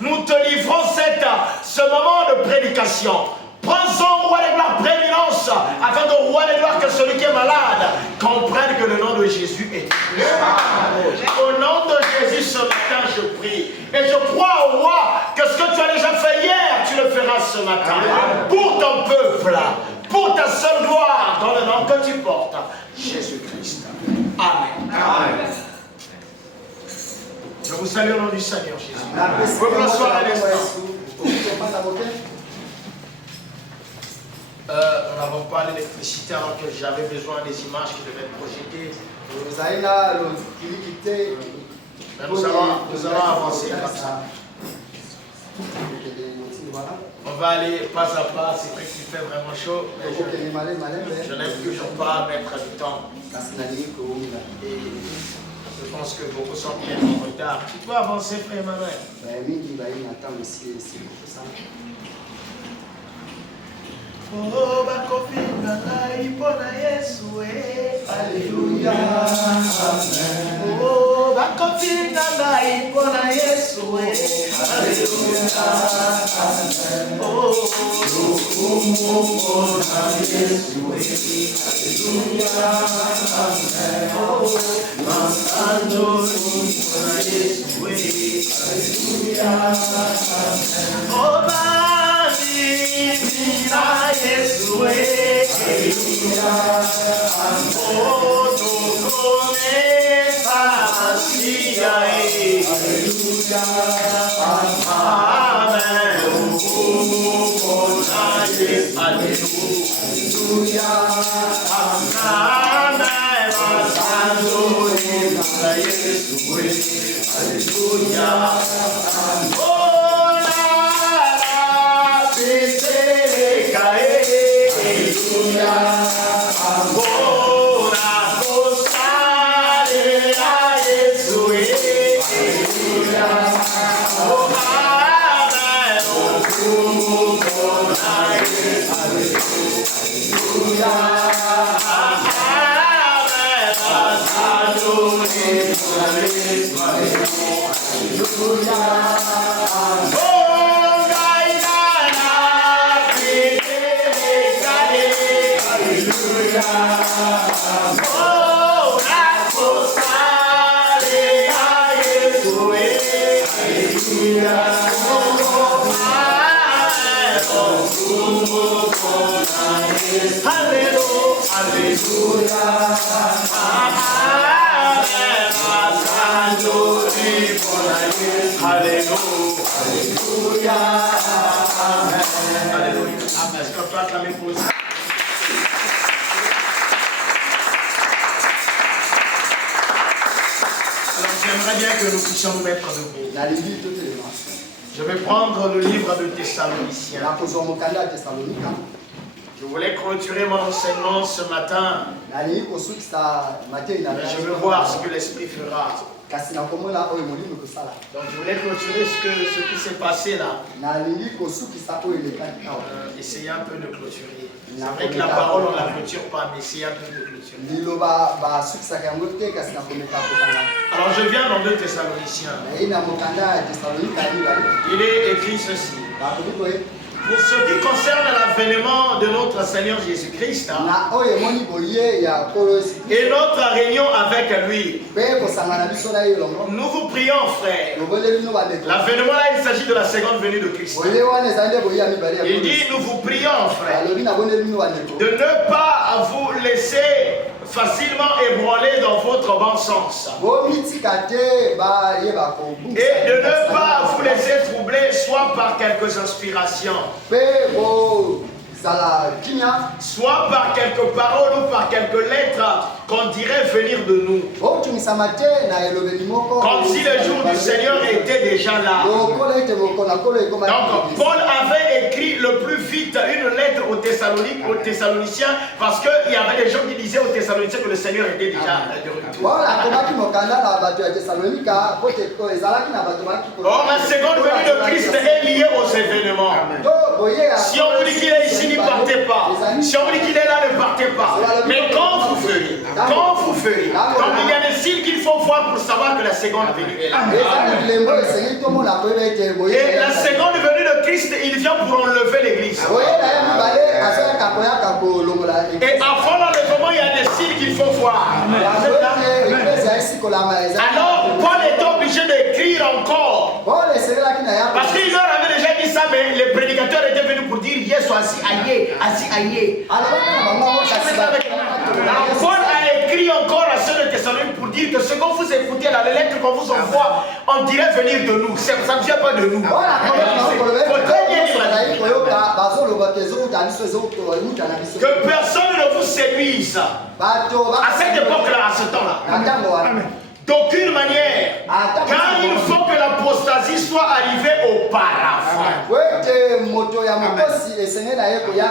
nous te livrons ce moment de prédication. Prends-en, roi de gloire, prééminence, afin que roi de gloire, que celui qui est malade comprenne que le nom de Jésus est Christ. Au nom de Jésus, ce matin, je prie. Et je crois au roi que ce que tu as déjà fait hier, tu le feras ce matin. Pour ton peuple, pour ta seule gloire, dans le nom que tu portes, Jésus-Christ. Amen. Amen. Je vous salue au nom du Seigneur Jésus. Bonsoir à l'instant. Nous n'avons pas l'électricité alors que j'avais besoin des images qui devaient être projetées. Mais nous allons avancer comme ça. On va aller pas à pas, c'est vrai qu'il fait vraiment chaud. Je n'aime toujours pas mettre du temps. Et je pense que beaucoup sont bien en retard. Tu peux avancer, frère Emmanuel. Oh, bakofi na ngai mpona Yesu Alléluia. Amen. Oh, bakofi na ngai mpona Yesu Alléluia. Amen. Oh, lokumu mpona Yesu Alléluia. Amen. Oh, masando mpona Yesu Alléluia. Amen. Oh, Mira Yesu, Aleluya. Oh, tu comienzas así, Aleluya. Amen. Aleluya. Amen. Pasando en Yesu, Aleluya. J'aimerais bien que nous puissions nous mettre debout. Je vais prendre le livre de Thessaloniciens. Je voulais clôturer mon enseignement ce matin. Mais je veux voir ce que l'Esprit fera. Donc je voulais clôturer ce qui s'est passé là. Essayez un peu de clôturer. C'est vrai que la parole on ne la clôture pas, mais essayez un peu de clôturer. Alors je viens dans 2 Thessaloniciens. Il est écrit ceci. Pour ce qui concerne l'avènement de notre Seigneur Jésus-Christ et notre réunion avec lui, nous vous prions, frères. L'avènement là, il s'agit de la seconde venue de Christ. Il dit, nous vous prions, frères, de ne pas vous laisser facilement ébranler dans votre bon sens. Et de ne pas vous laisser troubler soit par quelques inspirations, soit par quelques paroles ou par quelques lettres qu'on dirait venir de nous. Comme si le jour du Seigneur était déjà là. Donc Paul avait écrit le plus vite une lettre aux Thessaloniciens parce qu'il y avait des gens qui disaient aux Thessaloniciens que le Seigneur était déjà de retour. Or la seconde venue de Christ est liée aux événements. Si on vous dit qu'il est ici, n'y partez pas. Si on vous dit qu'il est là, ne partez pas. Mais quand vous ferez, comme il y a des signes qu'il faut voir pour savoir que la seconde venue est là. Et la seconde venue de Christ, il vient pour enlever l'église. Et avant l'enlèvement, il y a des signes qu'il faut voir. Alors, Paul est obligé d'écrire encore. Parce qu'il leur avait déjà dit ça, mais les prédicateurs étaient venus pour dire yes, assis, aïe. Alors, Paul a écrit encore à ceux de Thessalonique pour dire que ce que vous écoutez là, les lettres qu'on vous envoie, on dirait venir de nous. Ça ne vient pas de nous. Que personne ne vous séduise. À cette époque-là, à ce temps-là. D'aucune manière, car il faut que l'apostasie soit arrivée auparavant.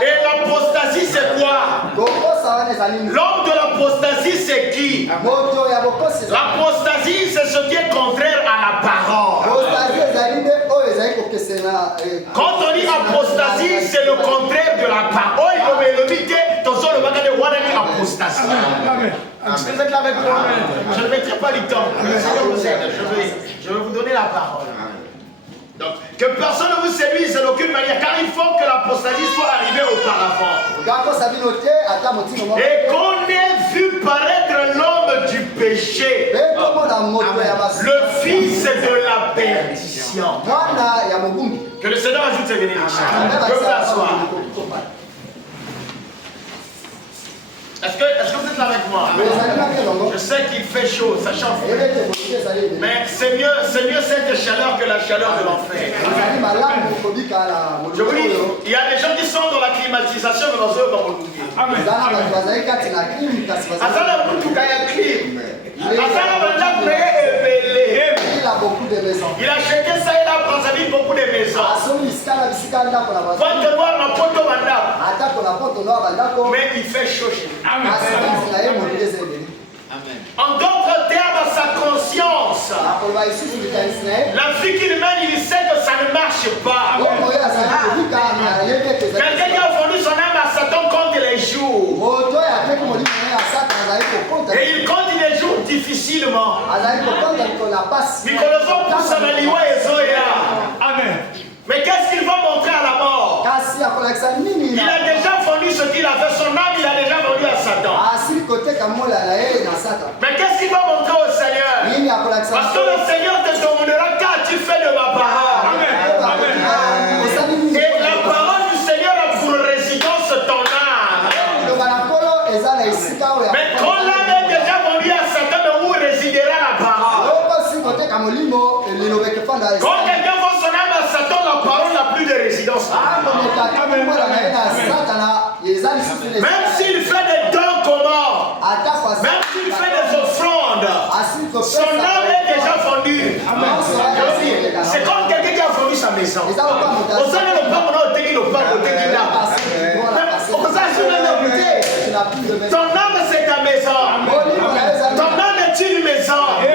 Et l'apostasie, c'est quoi? L'homme de l'apostasie, c'est qui? L'apostasie, c'est ce qui est contraire à la parole. Quand on dit apostasie, c'est le contraire de la parole. Apostasie. Est-ce que vous êtes là avec moi? Je ne mettrai pas du temps. Je vais vous donner la parole. Donc, que personne ne vous séduise d'aucune manière, car il faut que l'apostasie soit arrivée auparavant. Et qu'on ait vu paraître l'homme du péché, le fils de la perdition. Que le Seigneur ajoute ses bénédictions. Que vous asseoir. Est-ce que vous êtes là avec moi? Je sais qu'il fait chaud, ça chauffe. Mais c'est mieux cette chaleur que la chaleur de l'enfer. Je vous dis, il y a des gens qui sont dans la climatisation, mais dans eux, dans le mouillé. Il a beaucoup de maisons. Il a acheté ça, il a pris beaucoup de maisons. Mais il fait chaud chez lui. En d'autres termes, sa conscience, la vie qu'il mène, il sait que ça ne marche pas. Quelqu'un qui a vendu son âme à Satan compte les jours. Et il compte les jours difficilement. Amen. Mais qu'est-ce qu'il va montrer à la mort? Il a déjà vendu ce qu'il a fait, son âme, il a déjà vendu à Satan. Mais qu'est-ce qu'il va montrer au Seigneur? Parce que le Seigneur te demandera qu'as-tu fait de ma parole? Et la parole du Seigneur a pour résidence ton âme. Mais quand l'âme est déjà vendue à Satan, où résidera la parole? Quand quelqu'un vend son âme à Satan, la parole n'a plus de résidence. Même s'il fait des dons comment? Même s'il fait des offrandes, son âme est déjà vendue. C'est comme quelqu'un qui a vendu sa maison. Ton âme c'est ta maison. Ton âme est une maison. Et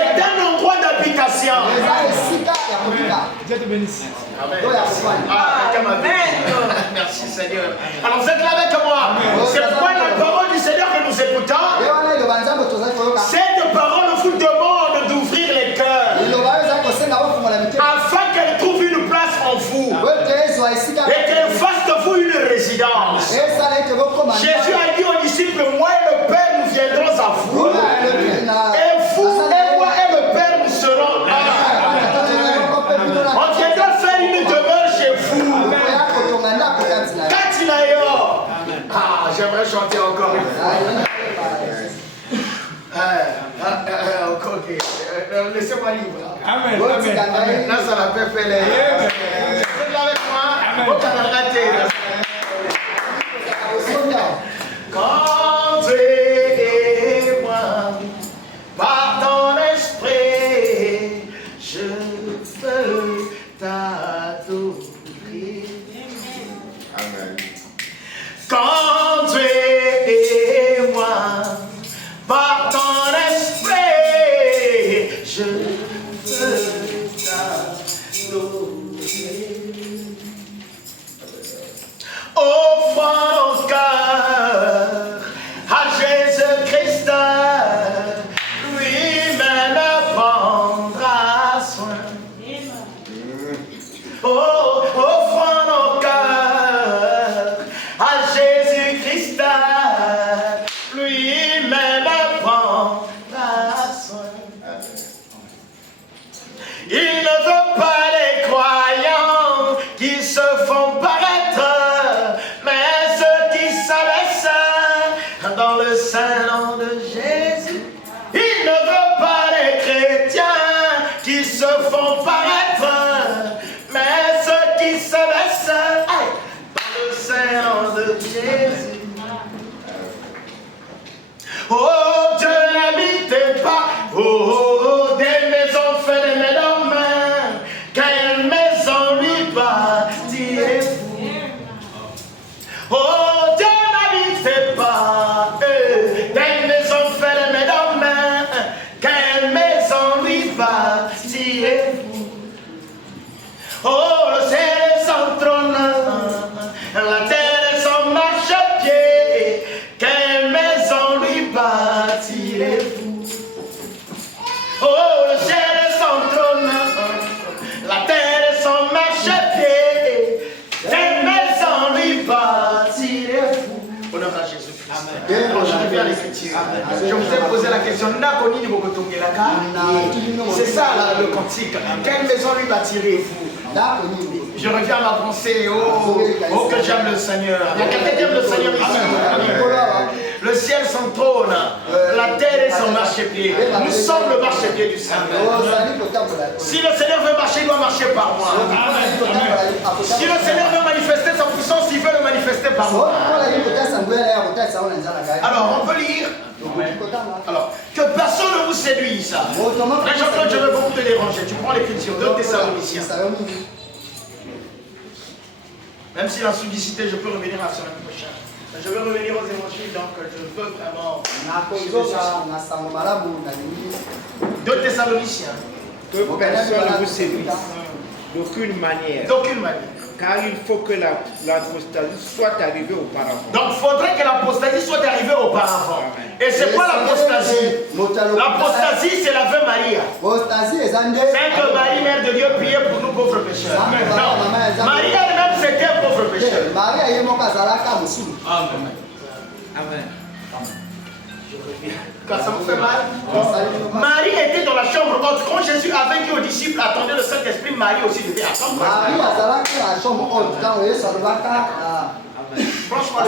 un endroit d'habitation. Dieu te bénisse. Amen. Merci Seigneur. Alors vous êtes là avec moi. C'est pourquoi la parole du Seigneur que nous écoutons, cette parole vous demande d'ouvrir les cœurs afin qu'elle trouve une place en vous et qu'elle fasse de vous une résidence. Jésus a dit aux disciples, moi et le Père nous viendrons à vous, et vous et moi et le Père nous serons un. On viendra faire une demeure chez vous. Katinayo. Ah, j'aimerais chanter encore. Laissez-moi libre. Amen. Là, ça la fait faire les. Vous êtes là avec moi? Quand tu es moi, par ton esprit, je veux t'adorer. Amen. Quand tu es moi, par ton esprit, je veux t'adorer. Oh, offrons nos cœurs à Jésus-Christ, lui-même prendra soin. Il ne veut pas les croyants qui se font paraître, mais ceux qui s'abaissent dans le saint nom de Jésus. Il ne veut pas les chrétiens qui se font paraître, mais ceux qui s'abaissent dans le saint nom de Jésus. Oh, Dieu n'habite pas, oh, des maisons faites des mains d'hommes. Quelle maison lui bâtirez-vous? Oh, Dieu n'habite pas, des maisons faites des mains d'hommes. Quelle maison lui bâtirez-vous? Oh, le ciel est son trône, la terre est son marchepied. Quelle maison lui bâtirez-vous? Oh, le ciel est son trône, la terre est son marchepied. Quelle maison lui bâtirez-vous? Honneur à Jésus-Christ. Alors je reviens à l'écriture. Je vous ai posé la question. C'est ça là, le cantique. Quelle maison lui bâtirez-vous? Je reviens à ma pensée. Oh, que j'aime le Seigneur. Il y a quelqu'un qui aime le Seigneur ici. Le ciel son trône, la terre est son marchepied. Nous sommes le marchepied du Seigneur. Si le Seigneur veut marcher, il doit marcher par moi. Si le Seigneur veut manifester sa puissance, il veut le manifester par moi. Alors, on peut lire. Alors, que personne ne vous séduise. Frère Jean-Claude, je vais beaucoup te déranger. Tu prends l'écriture, 2 Thessaloniciens. Même si la sudicité, je peux revenir à la semaine prochaine. Mais je vais revenir aux évangiles, donc je veux vraiment. 2 Thessaloniciens. Que personne ne vous séduise. D'aucune manière. D'aucune manière. Car il faut que l'apostasie soit arrivée auparavant. Donc il faudrait que l'apostasie soit arrivée auparavant. Et c'est quoi l'apostasie? L'apostasie, c'est la Veuve Maria. Sainte Marie, Mère de Dieu, priez pour nous pauvres pécheurs. Non, Marie elle-même c'était un pauvre pécheur. Amen. Amen. Quand ça vous fait mal? Marie était dans la chambre haute. Quand Jésus avait dit aux disciples, attendez le Saint-Esprit, Marie aussi devait attendre. Franchement,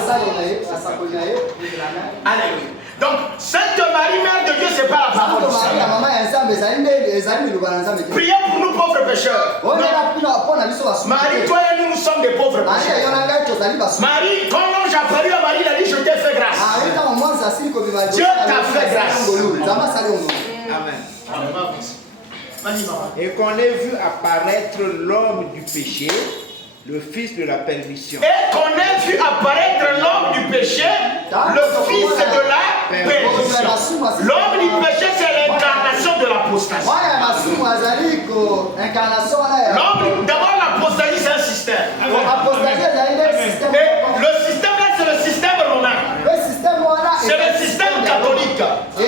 alléluia. Donc, Sainte Marie, Mère de Dieu, c'est pas la parole. Priez pour nous pauvres pécheurs. Marie, toi et nous, nous sommes des pauvres pécheurs. Marie, quand l'ange a apparu à Marie, il a dit, je t'ai fait grâce. Dieu t'a fait grâce. Amen. Amen. Et qu'on ait vu apparaître l'homme du péché, le fils de la perdition. Et qu'on ait vu apparaître l'homme du péché, le fils de la perdition. L'homme du péché, c'est l'incarnation de l'apostasie. D'abord, l'apostasie, c'est un système. Et le système là, c'est le système romain. C'est le système catholique. Et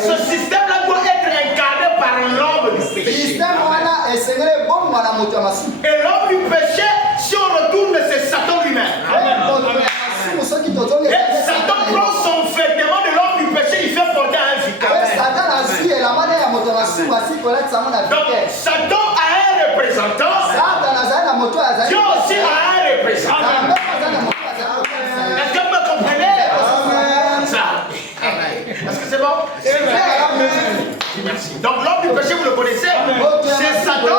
ce système là doit être incarné par l'homme du péché. Et l'homme du péché, si on retourne, c'est Satan lui-même. Et Satan prend son vêtement de l'homme du péché, il fait porter un vicaire. Donc Satan a un représentant. Dieu aussi a un représentant. Est-ce que vous me comprenez? Ça. Est-ce que c'est bon? C'est clair. Merci. Donc l'homme du péché, vous le connaissez. C'est Satan.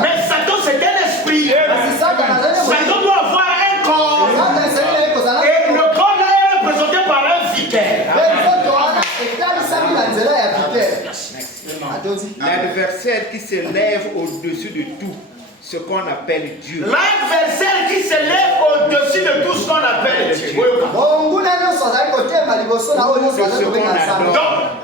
Mais Satan, c'est un esprit. Satan doit avoir un corps. Et le corps là est représenté par un vicaire. L'adversaire qui s'élève au-dessus de tout ce qu'on appelle Dieu. L'adversaire qui s'élève au-dessus de tout ce qu'on appelle Dieu.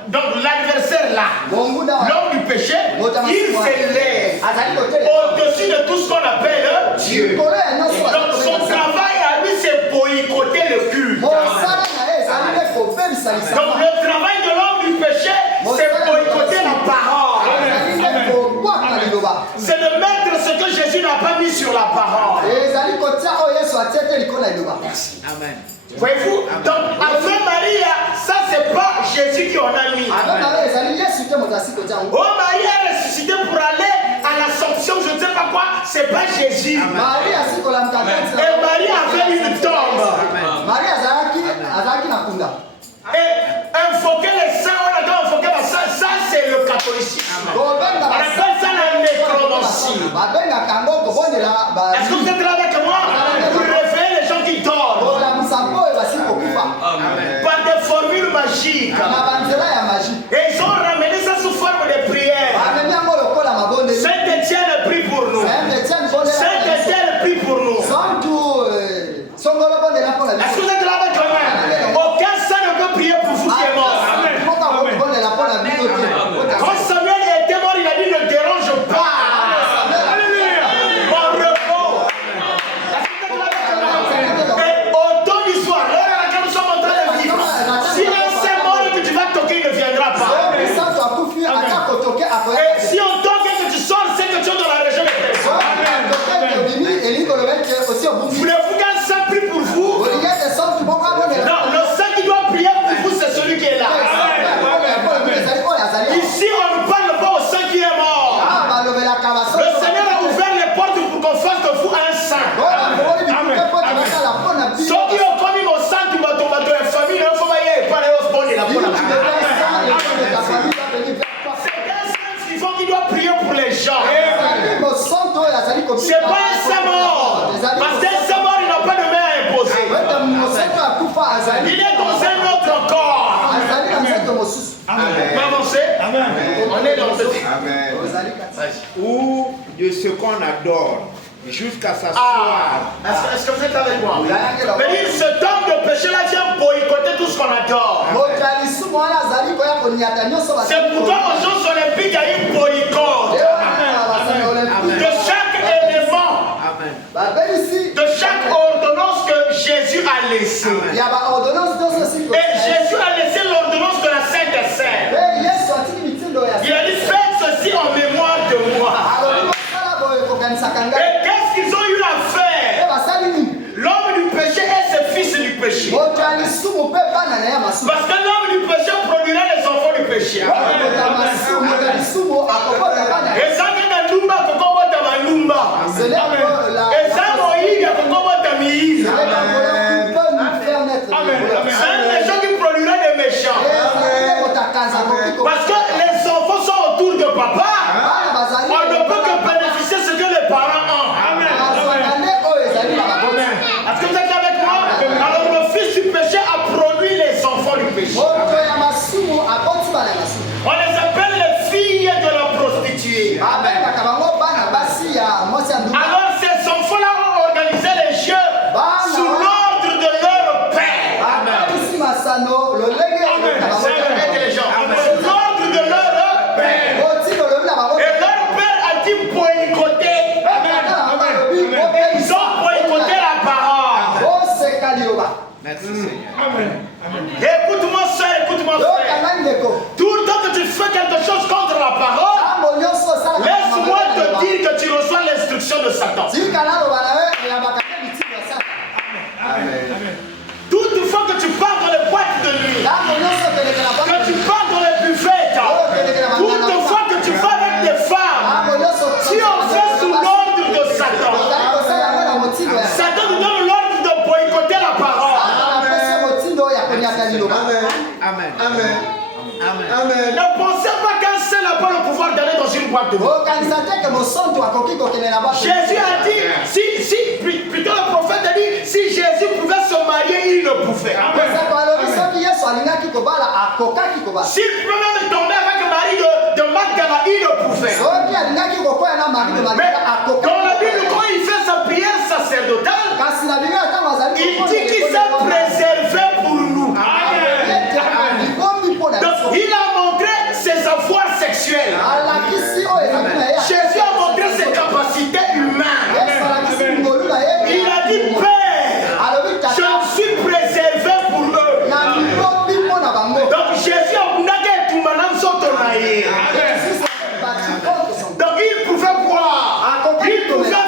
Donc l'adversaire là, l'homme du péché, il s'élève au-dessus de tout ce qu'on appelle Dieu. Donc son travail à lui, c'est boycotter le culte. Donc le travail de l'homme du péché, c'est boycotter la parole. C'est de mettre ce que Jésus Jésus n'a pas mis sur la parole. Merci. Amen. Voyez-vous? Donc, Ave Maria, ça c'est pas Jésus qui en a mis. Oh, Marie est ressuscitée pour aller à l'Assomption, je ne sais pas quoi, c'est pas Jésus. Et Marie avait une tombe. Et invoquer les saints, on a quand invoquer les saints, ça c'est le catholicisme. On appelle ça la nécromancie. Est-ce que vous êtes là avec moi? Pour réveiller les gens qui dorment. Par des formules magiques. Et ils ont ramené ça sous forme de prière. Saint-Étienne prie pour nous. Saint-Étienne prie pour nous. Est-ce que vous êtes là avec moi? Aucun saint ne peut prier pour vous qui est mort. Quand Samuel était mort, il a dit ne dérange pas. Alléluia. Mon repos. Et au temps du soir, l'heure à laquelle nous sommes en train de vivre, si un saint mort que tu vas toquer, il ne viendra pas. Et si on toque et que tu sors, c'est que tu es dans la région de personnes. Voulez-vous qu'un saint prie pour vous? Non, le saint qui doit prier pour vous, c'est celui qui est là. Ici, on ne parle pas au saint qui est mort. Le Seigneur a ouvert les portes pour qu'on fasse de vous un saint. Ceux qui ont commis mon sang, tu m'as tombé de famille, il faut aller par les hauts et la bonne. C'est un saint vivant qui doit prier pour les gens. C'est pas un saint mort. Parce qu'un saint mort, il n'a pas de main à imposer. Il est dans un autre corps. On va avancer. On est dans ce truc. Ou de ce qu'on adore jusqu'à s'asseoir. Est-ce que vous êtes avec moi? Mais dire, ce temps de péché là vient boycotter tout ce qu'on adore. C'est pourquoi aux Jeux Olympiques, il y a une boycott de chaque élément, de chaque ordonnance que Jésus a laissée. Et Jésus a laissé l'ordonnance de la Sainte des Saints. Il a dit faites ceci en mémoire de moi. Et qu'est-ce qu'ils ont eu à faire? L'homme du péché est ce fils du péché. Parce que l'homme du péché produira les enfants du péché. Et ça qui est Numba, comment on Numba. Et ça Moïse, comment on Moïse. C'est les gens qui produiront des méchants. Parce que les enfants sont autour de papa. On ne peut que bénéficier ce que les parents ont. Est-ce que vous êtes avec moi? Alors le fils du péché a produit les enfants du péché. On les appelle les filles de la prostituée. Alors ces enfants-là ont organisé les jeux sous l'ordre de leur père. Sous l'ordre de leur père. Et leur père a dit boycotter. Ils ont boycotté la parole. Merci Seigneur. Écoute-moi ça, écoute-moi frère. Tout le temps que tu fais quelque chose contre la parole, laisse-moi te dire que tu reçois l'instruction de Satan. Toutefois que tu pars dans les boîtes de nuit, que tu pars dans les buvettes, toutefois que tu vas avec des femmes, si on fait sous l'ordre de Satan, Satan nous donne l'ordre de boycotter la parole. Amen. Ne pensez pas qu'un saint n'a pas le pouvoir d'aller dans une boîte de nuit. Jésus a dit, plutôt le prophète a dit, si Jésus pouvait se marier, il le pouvait. S'il pouvait même tomber avec le mari de Magdala, il le pouvait. Mais dans la Bible, quand il fait sa prière sacerdotale, il dit qu'il s'est préservé pour nous. Donc il a montré ses avoirs sexuels. Jésus a montré ses capacités humaines. Il a dit, Père, je me suis préservé pour eux. Donc Jésus a dit, donc il pouvait boire, il pouvait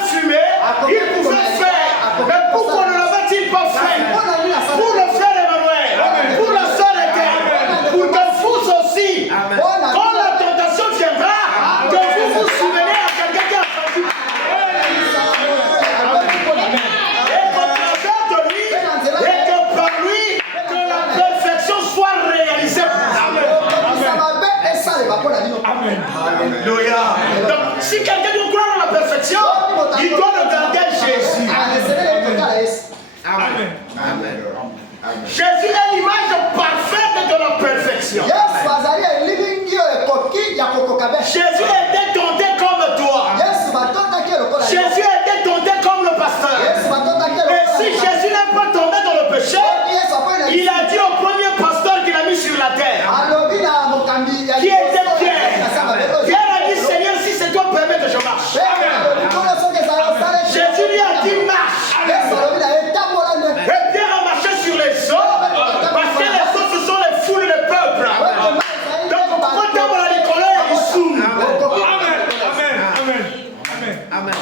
Amen.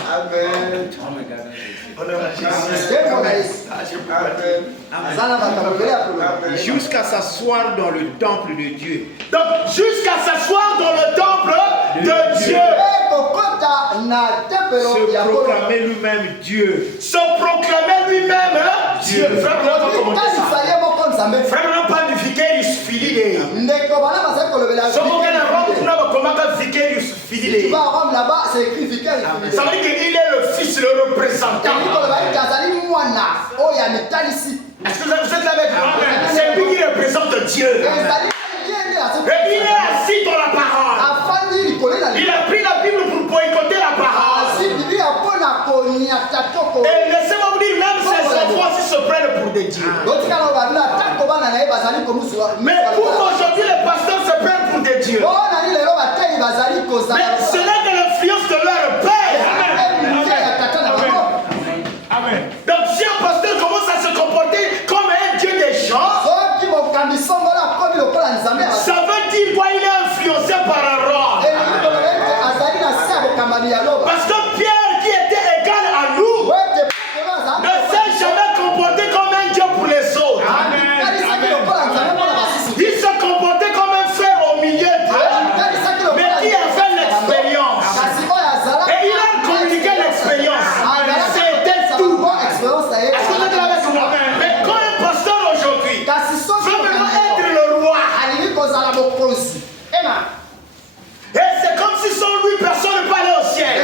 Jusqu'à s'asseoir dans le temple de Dieu. Donc, jusqu'à s'asseoir dans le temple de Dieu. Se proclamer lui-même Dieu. Se proclamer lui-même Dieu. Frère, on va commenter ça. Frère, on n'a pas du vicarius filide. Ce qu'on gagne à Rome, on n'a pas comment vicarius filide. Là-bas, c'est écrit vicarius. Ça veut dire qu'il est le fils, le représentant. Est-ce que vous êtes là avec moi? C'est lui qui représente Dieu. Et il est assis dans la parole. Il a pris la Bible pour boycotter la parole. Et laissez-moi vous dire, même ces enfants s'ils se prennent pour des dieux. Mais pour aujourd'hui, les pasteurs se prennent pour des dieux. Mais ce n'est que l'influence de leur père. Amen. Donc si un pasteur commence à se comporter comme un dieu des gens, ça veut dire quoi? Il est influencé par un roi. Parce que Pierre, qui était égal à nous, ne s'est jamais comporté comme un dieu pour les autres. Il se comportait comme un frère au milieu d'eux, mais qui a fait l'expérience. Et il a communiqué l'expérience. C'était tout. Est-ce que vous êtes là avec moi? Mais quand un pasteur aujourd'hui veut maintenant être le roi, et c'est comme si sans lui personne ne peut aller au ciel.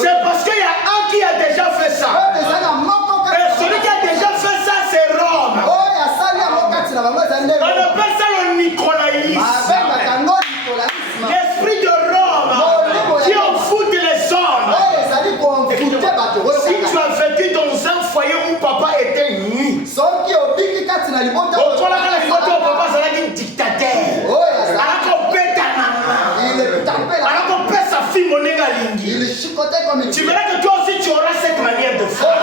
C'est parce qu'il y a un qui a déjà fait ça. Et celui qui a déjà fait ça, c'est Rome. On appelle ça le nicolaïsme. L'esprit de Rome qui en fout les hommes. Si tu as vécu dans un foyer où papa était nu, au papa c'est un dictateur. Alors qu'on paie ta maman, alors qu'on paie sa fille mon lingi. Tu verras que toi aussi tu auras cette manière de faire.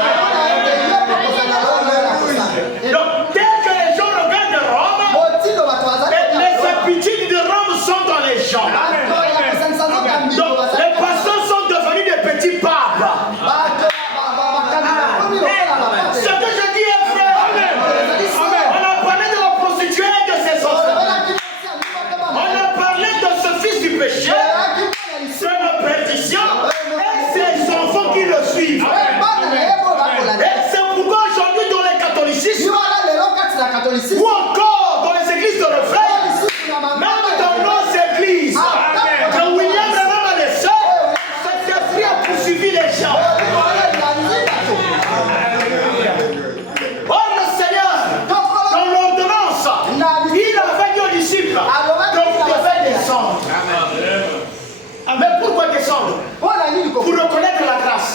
Donc dès que les gens regardent Rome, les habitudes de Rome sont dans les gens. Donc les pasteurs sont devenus des petits papes. Ce que je dis est vrai. On a parlé de la prostituée et de ses enfants. On a parlé de ce fils du péché, de la perdition et ses enfants qui le suivent. Et c'est pourquoi aujourd'hui dans les catholicismes, ou encore dans les églises de refrain, même dans nos églises, que William Branham a laissé, cet esprit a poursuivi les gens. Oh le Seigneur, dans l'ordonnance, il avait dit aux disciples que vous devez descendre. Mais pourquoi descendre? Pour reconnaître la grâce.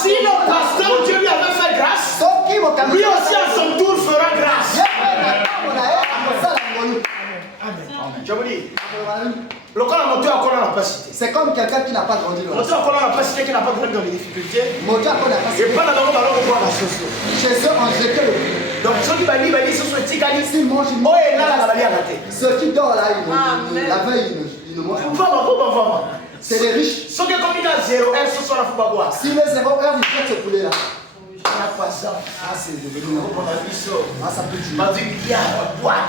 Si le pasteur Dieu lui avait fait grâce, lui aussi à son tour fera grâce. Je vous dis, le corps a monté encore dans la capacité. C'est comme quelqu'un qui n'a pas grandi dans la Monté encore dans la capacité, qui n'a pas grandi dans les difficultés. Et pas dans le ballon pour voir la chose. Chez eux, on jetait le prix. Donc ceux qui valident, ce sont les tigani. S'ils mangent, ils Oh, mangent. et là, la maladie a raté. Ceux qui dorment là, la veille, ils ne mangent pas. C'est les riches. Ceux qui comme il a 0 heure, ce sont la fouba boire. Si les 0 heures, ils font ce poulet là. Ah, c'est devenu ça peut tuer.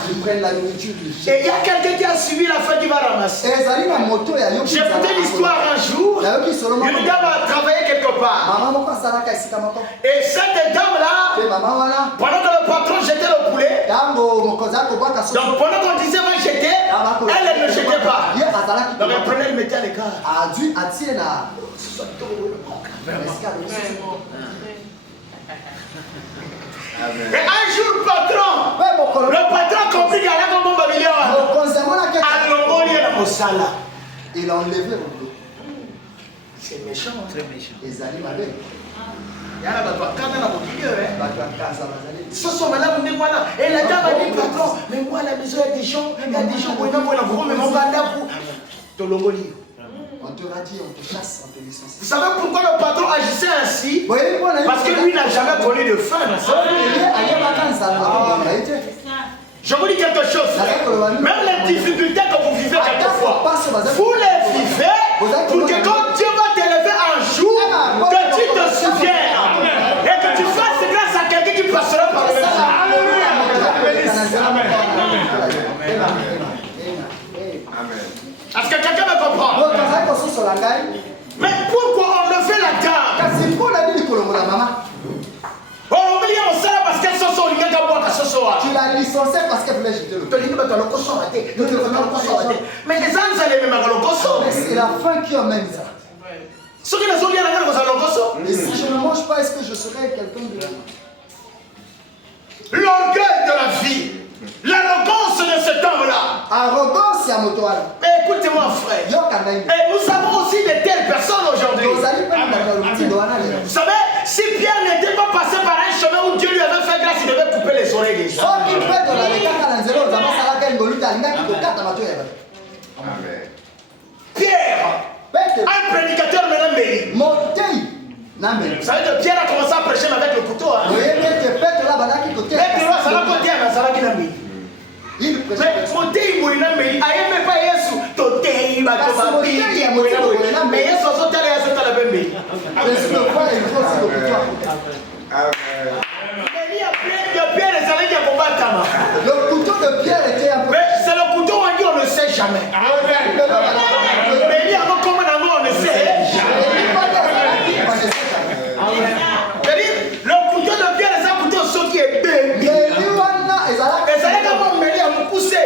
Ils prennent la nourriture. Et il y a quelqu'un qui a suivi la fête qui va ramasser. J'ai écouté l'histoire un jour. Une dame a travaillé quelque part. Et cette dame-là, pendant que le patron jetait le poulet, donc pendant qu'on disait va jeter, elle ne jetait pas. Donc elle prenait le mettait à l'écart. Et un jour, le patron compris qu'il y a un bon million. Il a enlevé le boulot. C'est méchant. Très méchant. Les animaux. Ce sont madame, et la dame a dit, patron, mais moi à la maison, il y a des gens, on te radie, on te chasse, on te licencie. Vous savez pourquoi le patron agissait ainsi? Parce que lui n'a jamais connu de faim. Je vous dis quelque chose, frère. Même les difficultés que vous vivez quelquefois, vous les vivez Pour que quand Dieu va t'élever un jour, que tu te souviennes et que tu fasses grâce à quelqu'un qui passera par le même. Est-ce que quelqu'un me comprend? Mais pourquoi on le fait la garde? Oh, on me dit on sait parce qu'elle se sort, il y a qu'à boire qu'à se sort. Tu l'as licencié parce qu'elle voulait jeter le Mais les gens, ça les met à l'ocoso. c'est la fin qui emmène ça. Ceux qui ne sont bien à l'ocoso. Et si je ne mange pas, est-ce que je serai quelqu'un de... L'orgueil de la vie, l'arrogance de cet homme-là. Arrogance, c'est à motoir. Mais écoutez-moi, frère. Et nous avons aussi de telles personnes aujourd'hui. Vous savez, si Pierre n'était pas passé par un chemin où Dieu lui avait fait grâce, il devait couper les oreilles des gens. Pierre, un prédicateur maintenant mérite. Vous savez que Pierre a commencé à prêcher avec le couteau. Le couteau de Pierre était un peu... C'est le couteau, on dit on ne sait jamais. Mais il y a comment on ne sait. Le couteau de Pierre, c'est un couteau saut qui est bébé. Et ça y est, comment on met à me pousser.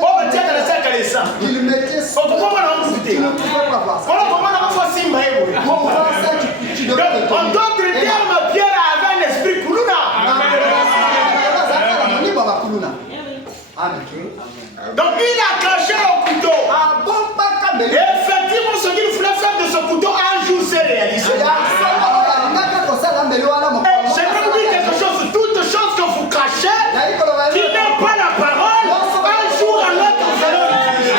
Oh, tiens, tu as ça. Il mettait ça. Comment on a goûté? Tu ne pouvais pas voir ça. Comment on a fait Simba? En d'autres termes, Pierre avait un esprit kuluna. Donc il a caché le couteau. Et effectivement, ce qu'il voulait faire de ce couteau, un jour s'est réalisé. J'aimerais vous dire quelque chose. Toute chose que vous cachez, qui n'est pas la parole, un jour à l'autre, vous allez l'utiliser.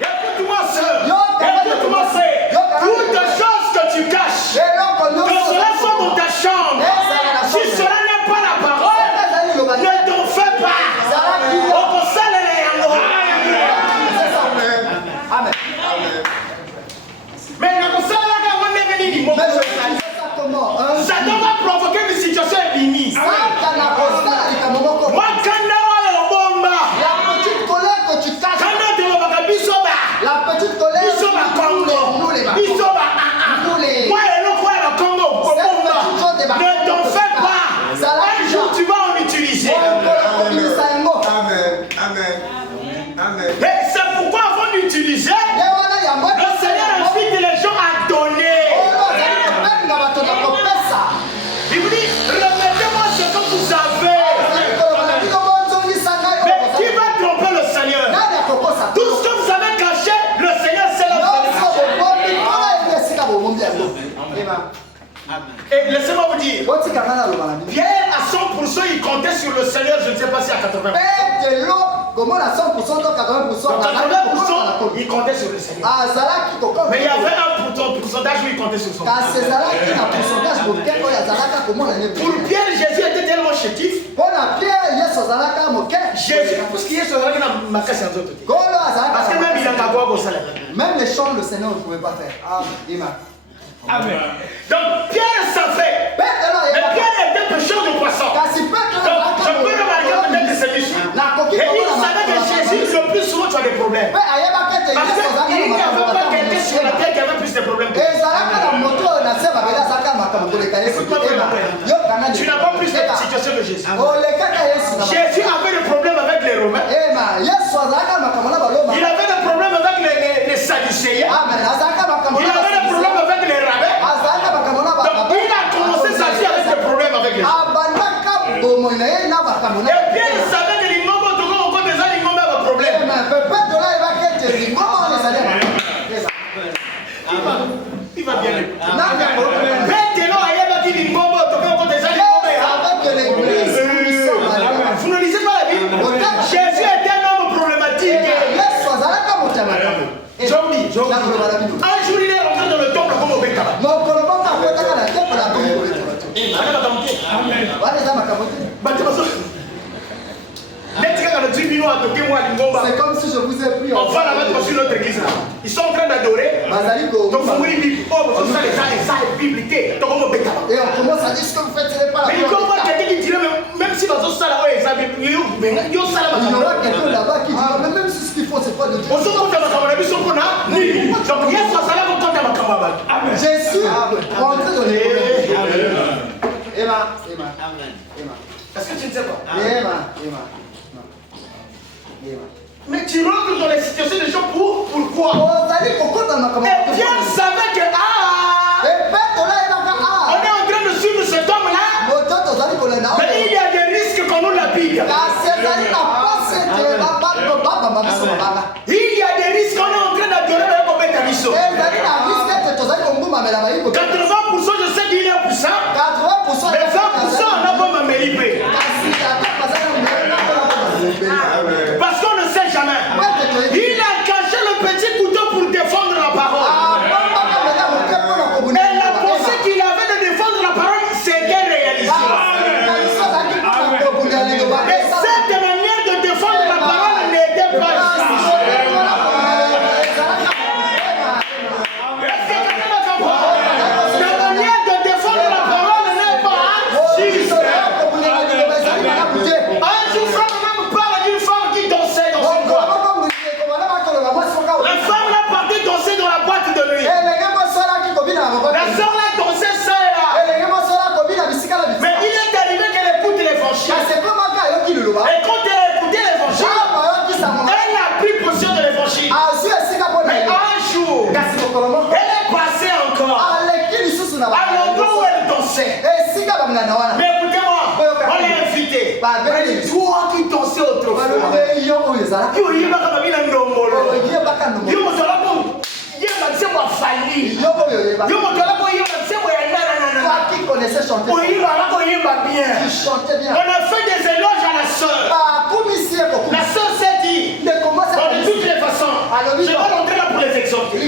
Écoute-moi, sœur. Écoute-moi, sœur. Toute chose que tu caches, que cela soit dans ta chambre, si cela n'est pas la parole, ne t'en fais pas. Mais ça doit provoquer une situation limite. Moi, quand la petite colère que tu caches, la petite colère ne t'en fais pas. Un jour tu vas en utiliser. Et c'est pourquoi avant d'utiliser, le Seigneur invite les gens à donner. Il vous dit, remettez-moi ce que vous avez. Mais qui va tromper le Seigneur? Tout ce que vous avez caché, le Seigneur sait le Et laissez-moi vous dire, Pierre à 100% il comptait sur le Seigneur, je ne sais pas si à 80%. Comment à 100%, 80%, 80% il comptait sur le Seigneur. Mais il y avait un pourcentage où il comptait sur son Père. Pour Pierre, Jésus était tellement chétif. Jésus, parce qu'il y a ce qui n'a pas cassé aux autres. Parce que même il a pas quoi au salaire. Même les chants, le Seigneur ne pouvait pas faire. Amen. Donc Pierre savait. Mais Pierre était pêcheur de poissons. Donc je peux remarquer peut-être que c'est lui. Et il savait que Jésus, le plus souvent, tu as des problèmes. Parce qu'il n'y avait pas quelqu'un sur la terre qui avait plus de problèmes que toi. Tu n'as pas plus de situation que Jésus. Jésus avait des problèmes avec les Romains. Il avait des problèmes avec les Sadducéens. Il avait des problèmes avec les rabbins. Donc il a commencé sa vie avec des problèmes avec les gens. Et Pierre savait que l'ingombo de l'eau, encore des animaux avaient un problème. Il va bien. Vous ne lisez pas la Bible? Jésus était un homme problématique. Un jour il est rentré dans le temple comme au Bekaba. Amen. C'est comme si je vous ai pris on va la mettre sur notre église là. Ils sont en train d'adorer. Donc vous voulez Bible. Oh, vous savez ça Bible. Et on commence à dire ce que vous faites, ce n'est pas la mais il faut voir quelqu'un qui dirait même si dans ce salle là, il y aura quelqu'un là-bas qui dira même si ce qu'il faut c'est pas de Dieu. Jésus rentré dans les Emma. Est-ce que tu ne sais pas? Emma. Mais tu rentres dans les situations des gens pourquoi? Et Dieu savait que on est en train de suivre cet homme-là. Mais il y a des risques qu'on nous l'habille. Il y a des risques qu'on est en train d'adorer avec mon bête à biseau. 80% je sais qu'il est puissant. Mais 20% on a beau m'améliorer. Parce qu'on ne sait jamais. Il a caché le petit couteau pour défendre la parole. Et la pensée qu'il avait de défendre la parole, c'était réalisé. Et cette manière de défendre la parole n'était pas juste. Est-ce que quelqu'un me comprend? La manière de défendre la parole n'est pas juste. Un jour, frère, maman me parle d'une femme qui dansait dans une boîte. La femme l'a partie danser dans la boîte de nuit. La soeur l'a dansé ça et là. Mais il est arrivé qu'elle écoute l'évangile. Et quand elle a écouté l'évangile, elle a pris possession de l'évangile. Mais un jour, elle est passée encore à l'endroit où elle dansait. Mais écoutez-moi, on l'a invité. Elle dit, toi qui dansais autrefois. Qui connaissait chanter, qui chantait bien. On a fait des éloges à la sœur. La sœur s'est dit, de toutes les façons, je vais rentrer là pour les exhorter.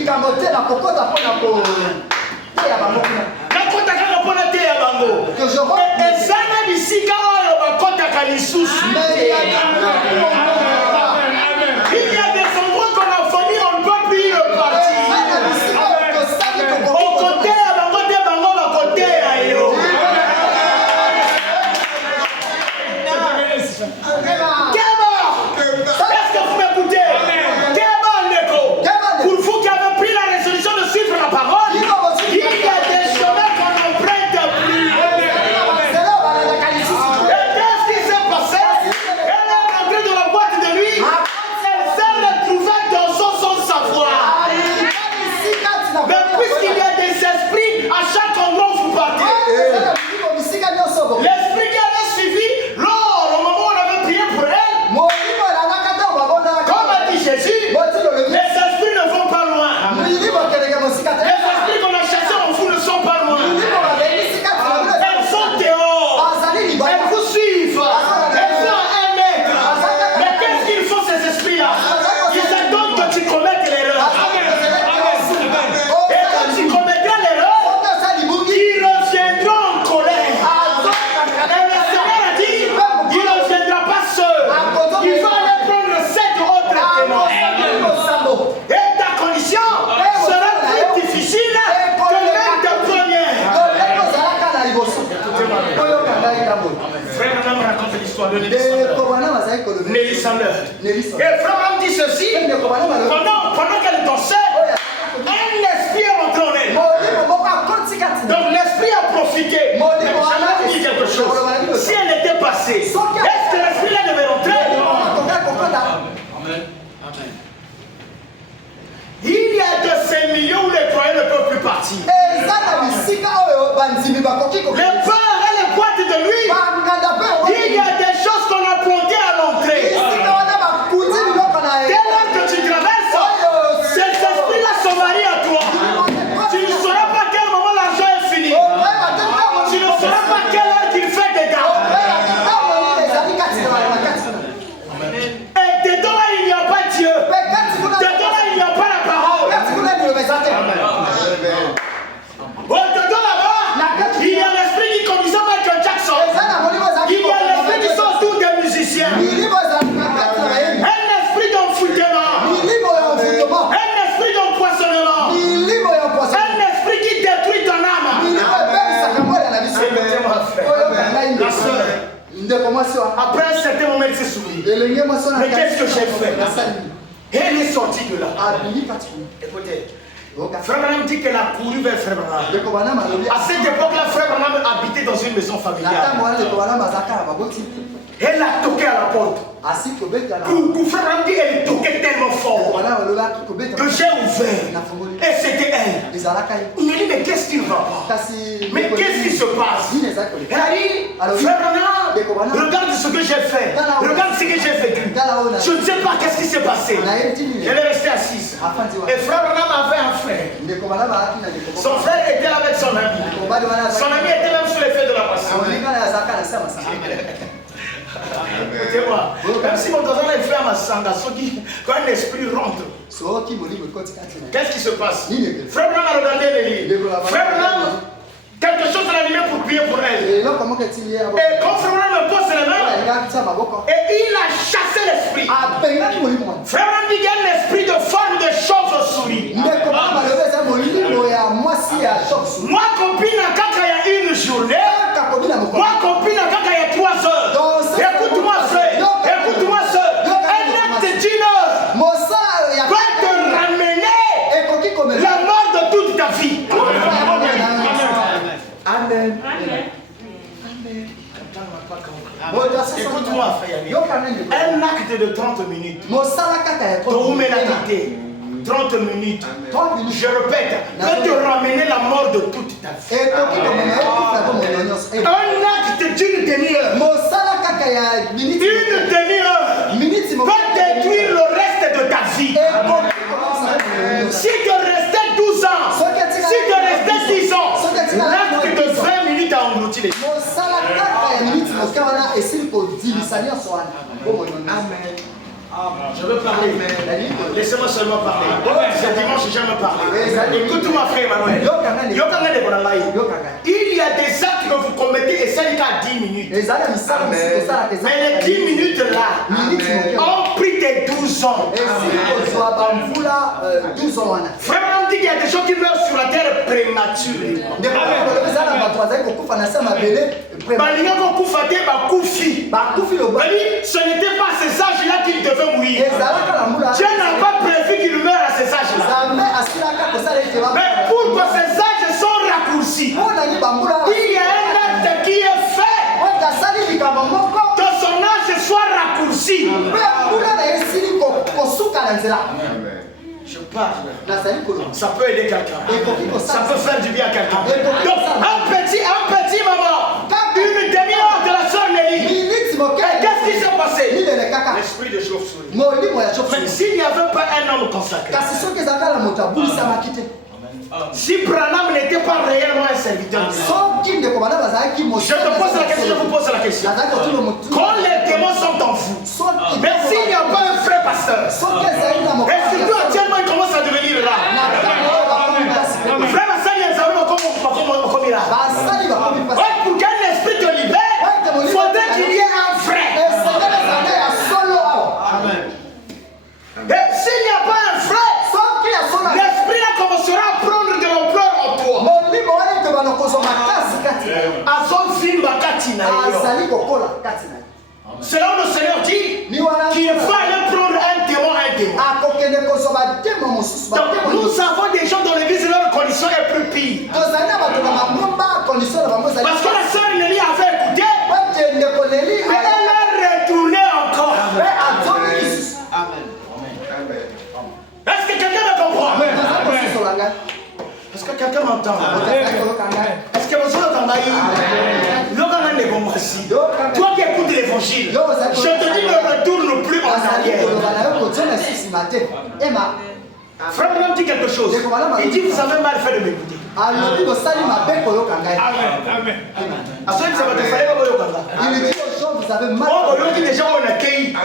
Que je rentre. Il y a des endroits qu'on a fournis, on ne peut plus repartir. Au côté, à côté, à yo. Est-ce que vous m'écoutez? Pour vous qui avez pris la résolution de suivre la parole, il y a des chemins qu'on n'emprunte plus. Et qu'est-ce qui s'est passé? Elle est rentrée dans la boîte de nuit. Elle s'est retrouvée dans son savoir. Mais puisqu'il y a des esprits à chaque endroit où vous partez, l'esprit qui avait suivi, lors au moment où on avait prié pour elle, comme a dit Jésus, les esprits ne vont pas loin. Les esprits qu'on a chassés en vous ne sont pas loin. Elles sont dehors. Elles vous suivent. Elles sont à 1 mètre. Mais qu'est-ce qu'ils font ces esprits-là? Ils attendent que tu commettes l'erreur. Et quand tu commettras l'erreur, ils reviendront en colère. Et le Seigneur a dit, il ne reviendra pas seul. Il va aller prendre 7 autres témoins. Et ta condition sera plus difficile que même ta première. Frère Branham raconte l'histoire de Nelly Sandler. Et Frère Branham dit ceci, pendant qu'elle dansait, un esprit est rentré en elle. Donc l'esprit a profité. Mais j'aimerais vous dire quelque chose. Si elle était passée, est-ce que l'esprit-là devait rentrer? Il y a de ces milieux où les croyants ne peuvent plus partir. Les peurs et les boîtes de nuit. Il y a des choses qu'on a plantées à l'entrée. Dès lors que tu traverses, cet esprit-là se marie à toi. Tu ne sauras pas à quel moment l'argent est fini. Tu ne sauras pas à quelle heure qu'il fait des dents. Et dedans là, il n'y a pas Dieu. Dedans là, il n'y a pas la parole. Dedans là-bas, il y a l'esprit qui conduisait Michael Jackson. Il y a l'esprit qui sont tous des musiciens. Mais qu'est-ce que j'ai fait? Et elle est sortie de là. Écoutez. Frère Branham dit qu'elle a couru vers Frère Branham. À cette époque-là, Frère Branham habitait dans une maison familiale. Elle a toqué à la porte. Frère Branham dit qu'elle toquait tellement fort que j'ai ouvert. Et c'était elle. Il m'a dit, mais qu'est-ce qui ne va pas? Mais qu'est-ce qui se passe? Elle a dit, Frère Branham, regarde ce que j'ai fait. Regarde ce que j'ai vécu. Je ne sais pas qu'est-ce qui s'est passé. Elle est restée assise. Et Frère Branham avait un frère. Son frère était avec son ami. Son ami était même sous l'effet de la passion. Écoutez-moi, même si mon voisin est fait à ma sanga, quand un esprit rentre, qu'est-ce qui se passe? Frère Branham a regardé les livres. Frère Branham, quelque chose l'a animé pour prier pour elle. Et quand Frère Branham me pose les mains, et il a chassé l'esprit. Frère Branham dit qu'il y a un esprit de forme de chauve-souris. Moi, copine, quand il y a une journée, moi, copine, quand il y a 3 heures. Écoute-moi, frère. Écoute-moi, soeur. Un acte d'une heure va te ramener la mort de toute ta vie. Amen. Écoute-moi, frère. Un acte de 30 minutes. 30 minutes. Je répète, va te ramener la mort de toute ta vie. Un acte d'une demi-heure. Une demi-heure va détruire le reste de ta vie. Si tu restais 12 ans, si tu restais 10 ans, l'acte de 20 minutes a englouti les gens. Amen. Je veux parler. Laissez-moi seulement parler. Ce dimanche, j'aime parler. Écoute-moi, frère Emmanuel. Il y a des actes que vous commettez et ça n'est qu'à 10 minutes. Mais les 10 minutes là ont pris tes 12 ans. Frère, on dit qu'il y a des gens qui meurent sur la terre prématurés. Ce n'était pas à ces âges-là qu'il devait mourir. Dieu n'a pas prévu qu'il meure à ces âges-là. Mais pour que ces âges soient raccourcis, il y a un acte qui est fait que son âge soit raccourci. Je parle. Ça peut aider quelqu'un. Ça peut faire du bien à quelqu'un. Donc, un petit moment, une demi-heure de la soeur Nelly. Qu'est-ce qui s'est passé? L'esprit de chauve-souris. Mais s'il n'y avait pas un homme consacré, si Branham n'était pas réellement un serviteur, je te pose la question, je vous pose la question. Quand les démons sont en vous, mais s'il n'y a pas un vrai pasteur, et surtout actuellement il commence à devenir là. Frère pour qu'un esprit te libère, il faudrait qu'il y ait un vrai. Et s'il n'y a pas un vrai, l'esprit là commencera à prendre de l'ampleur en toi. C'est là où le Seigneur dit qu'il va aller prendre un démon. Donc nous avons des gens dans l'église, leur condition est plus pire. Parce que la sœur Nelly avait écouté, mais elle a retourné encore. Est-ce que quelqu'un me comprend? Est-ce que quelqu'un m'entend? Est-ce que vous entendez? Toi qui écoutes l'évangile, je te dis ne retourne plus en arrière. Frère Branham dit quelque chose. Il dit vous avez mal fait de m'écouter. Amen. Il dit vous avez mal.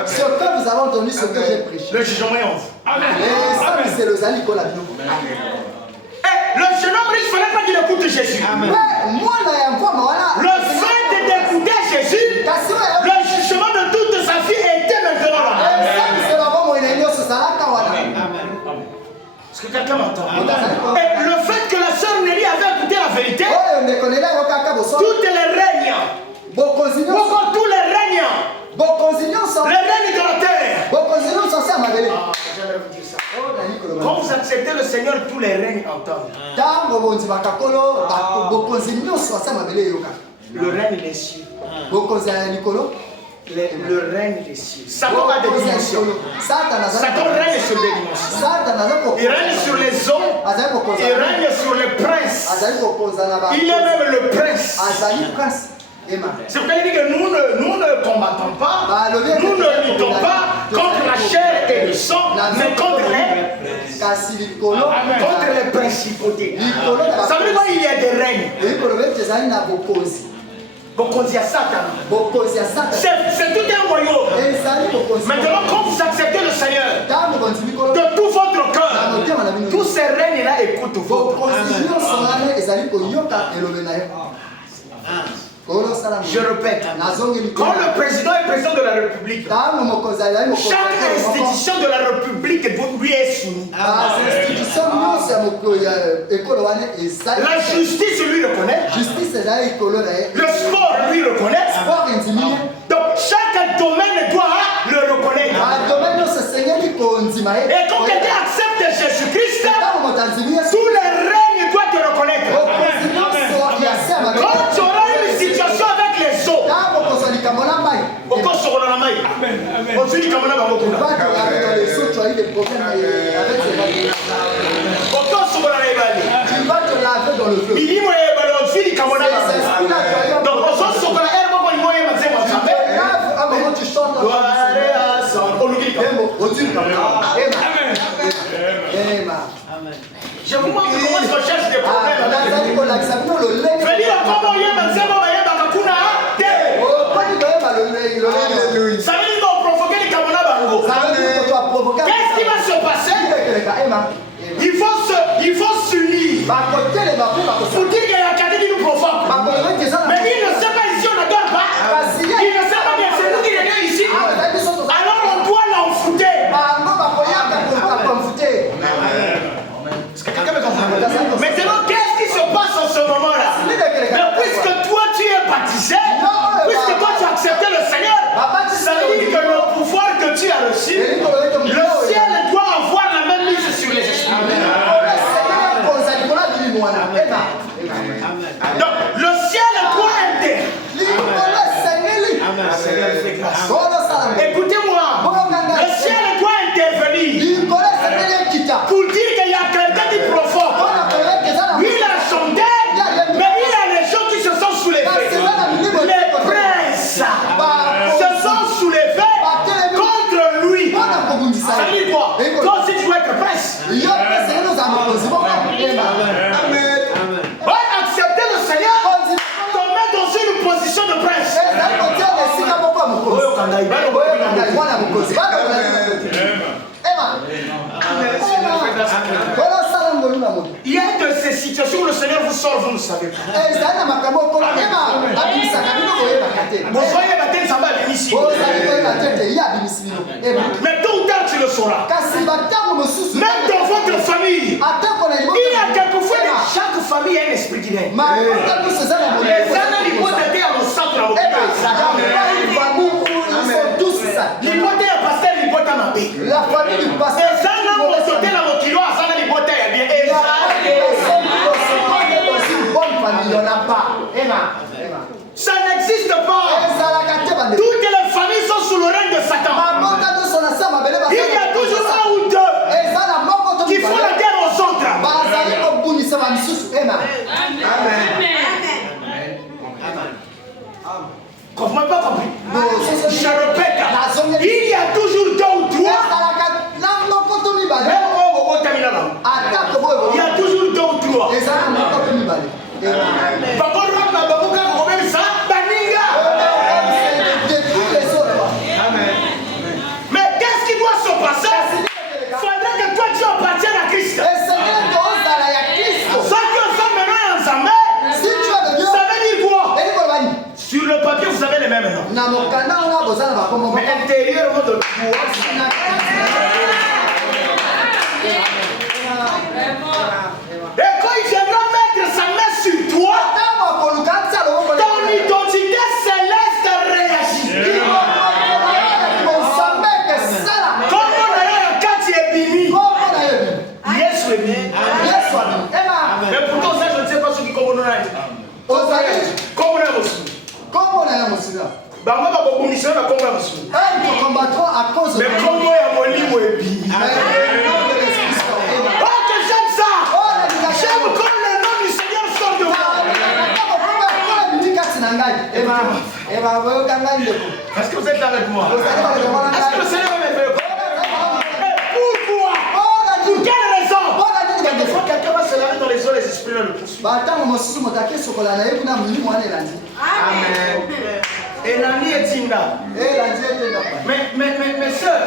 Ce que vous avez entendu, ce que j'ai prêché. Le jugement est en vous. Et ça, c'est le zali qu'on a dit. Le jeune homme, il ne fallait pas qu'il écoute Jésus. Le fait d'écouter Jésus, le jugement de toute sa vie était maintenant là. Est-ce que quelqu'un m'entend? Et le fait que la sœur Nelly avait écouté la vérité, toutes les règnes, tous les règnes Les règnes de la terre. J'aimerais vous dire ça. Quand vous acceptez le Seigneur, tous les règnes entendent. Le règne des cieux. Le règne des cieux. Satan a des dimensions. Satan règne sur des dimensions. Il règne sur les hommes. Il règne sur les princes. Il est même le prince. C'est pourquoi il dit que nous ne combattons pas, nous ne luttons pas contre la chair et le sang, mais contre les principautés. Ça veut dire qu'il y a des règnes. C'est tout un royaume. Maintenant, quand vous acceptez le Seigneur de tout votre cœur, tous ces règnes-là écoutent votre voix. Je répète, quand le président est président de la République, chaque institution de la République lui est soumise. La justice lui reconnaît. Le sport lui reconnaît. Donc chaque domaine doit le reconnaître. Et quand quelqu'un accepte Jésus-Christ, tous les règnes doivent te reconnaître. Quand tu auras une situation avec les eaux, je vous montre comment je cherche des problèmes. Ça veut dire qu'on provoque les Kamonabango. Qu'est-ce qui va se passer? Il faut s'unir pour dire qu'il y a quelqu'un qui nous provoque. Mais il ne sait pas ici, on n'adore pas. Il ne sait pas que c'est nous qui venons ici. Alors on doit l'enfouter. Est-ce que quelqu'un me comprend? Maintenant, qu'est-ce qui se passe en ce moment-là? Mais puisque toi tu es baptisé, puisque toi tu as accepté le Seigneur, ça veut dire que le pouvoir que tu as reçu, le ciel doit avoir la même mise sur les esprits. Donc le ciel doit être. Écoutez-moi, le ciel doit intervenir pour dire qu'il y a quelqu'un qui provoque. Lui il a chanté, mais il y a les gens qui se sont soulevés. Les princes se sont soulevés contre lui. Ça veut dire quoi? Toi aussi tu dois être prince. Accepter le Seigneur, te mettre dans une position de prince. Il y a de ces situations où le Seigneur vous sort, vous ne savez pas. Mais tôt ou tard tu le sauras. Même dans votre famille, il y a quelquefois chaque famille a un esprit divin. Les années du côté à mon centre, l'hypothèse est pasteur, l'hypothèse m'a payé. La famille du pasteur. Les années où on sautait la moquille, ça n'a l'hypothèse est bien. Ça n'existe pas. Toutes les familles sont sous le règne de Satan. Il y a toujours un ou deux qui font la guerre aux autres. Vous m'avez pas compris? Je répète, il y a toujours deux ou trois. Il y a toujours deux ou trois. Mais qu'est-ce qui doit se passer? Il faudrait que toi tu appartiennes à Christ. Ça que ça maintenant ensemble, ça veut dire quoi? Sur le papier vous avez les mêmes noms. Mais intérieurement de toi. Et quand il viendra mettre sa main sur toi, ton identité céleste réagit. nous combattrons à cause de Mais comment il y a mon livre? Oh, que j'aime ça! J'aime quand le nom du Seigneur sort de moi. Est-ce que vous êtes là avec moi? Est-ce que le Seigneur me fait? Pourquoi? Pour quelle raison? Quelquefois, quelqu'un va se laver dans les eaux, les esprits là le poursuivent. Amen. Et l'année est Tinda. Mais sœur,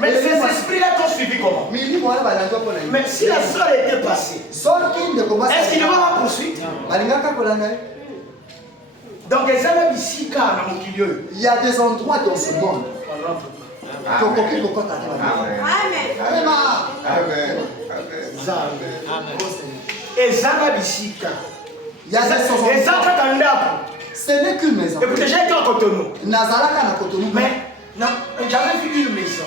mais ces esprits-là t'ont suivi comment? Mais si la sœur était passée, est-ce qu'il ne va pas poursuivre? Donc, il y a des endroits dans ce monde. Ce n'est qu'une maison. Écoutez, j'ai été en Cotonou. Mais j'avais vu une maison.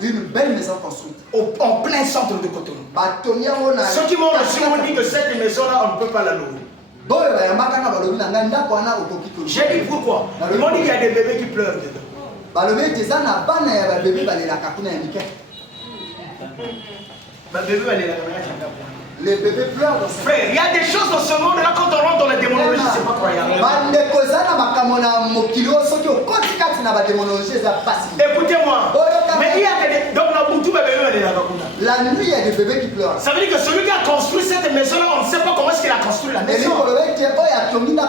Une belle maison construite. En plein centre de Cotonou. Ceux qui m'ont reçu m'ont dit que cette maison-là, on ne peut pas la louer. J'ai dit pourquoi? Ils m'ont dit qu'il y a des bébés qui pleurent dedans. Les bébés pleurent dans ce monde. Frère, il y a des choses dans ce monde-là quand on rentre dans la démonologie, c'est pas croyable. Écoutez-moi. Mais il y a des... Donc la nuit, il y a des bébés qui pleurent. ça veut dire que celui qui a construit cette maison-là, on ne sait pas comment est-ce qu'il a construit la maison. Est-ce qu'il a tombé quand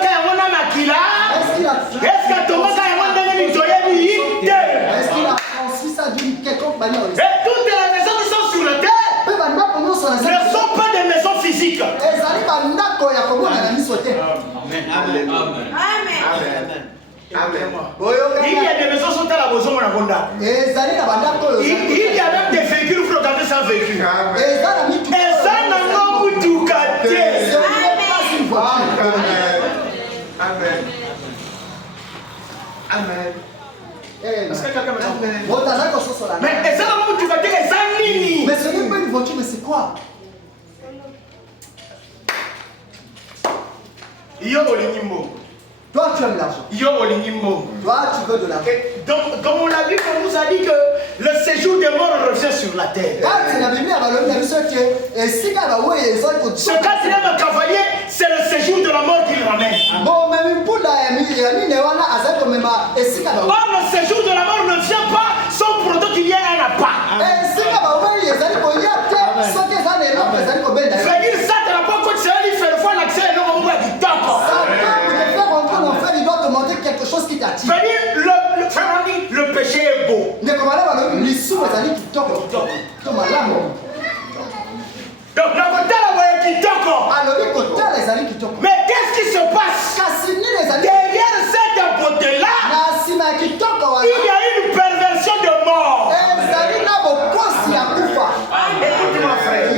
il y a un makila? Est-ce qu'il a tombé quand il y a un Est-ce qu'il a construit ça d'une quelconque manière? Et toutes les maisons qui sont sur la terre ne sont pas des maisons physiques. Il y a des maisons sur la maison de Ronda. Il y a même des véhicules, il faut regarder ça véhicule. Et ça n'a pas tout gâté. Amen. Amen. Est-ce que quelqu'un me dit? Mais Mais ça n'a pas tout gâté, ça nini. mais ce n'est pas une voiture, mais c'est quoi? Yo olingimbo. Toi, tu aimes l'argent. Yo olingimbo. Toi, tu veux de l'argent. Donc, comme on l'a vu, on nous a dit que le séjour des morts revient sur la terre. Ce quatrième cavalier, c'est le séjour de la mort qu'il ramène. Or, le séjour de la mort ne vient pas sans pour autant qu'il y ait un appât. C'est-à-dire ça, tu n'as pas compte, c'est un fait le fois l'accès et non on voit du temps. Il doit te montrer quelque chose qui t'attire. C'est-à-dire, le péché est beau. Donc, mais qu'est-ce qui se passe? Derrière cette beauté-là, il y a une perversion de mort. Écoute-moi, frère.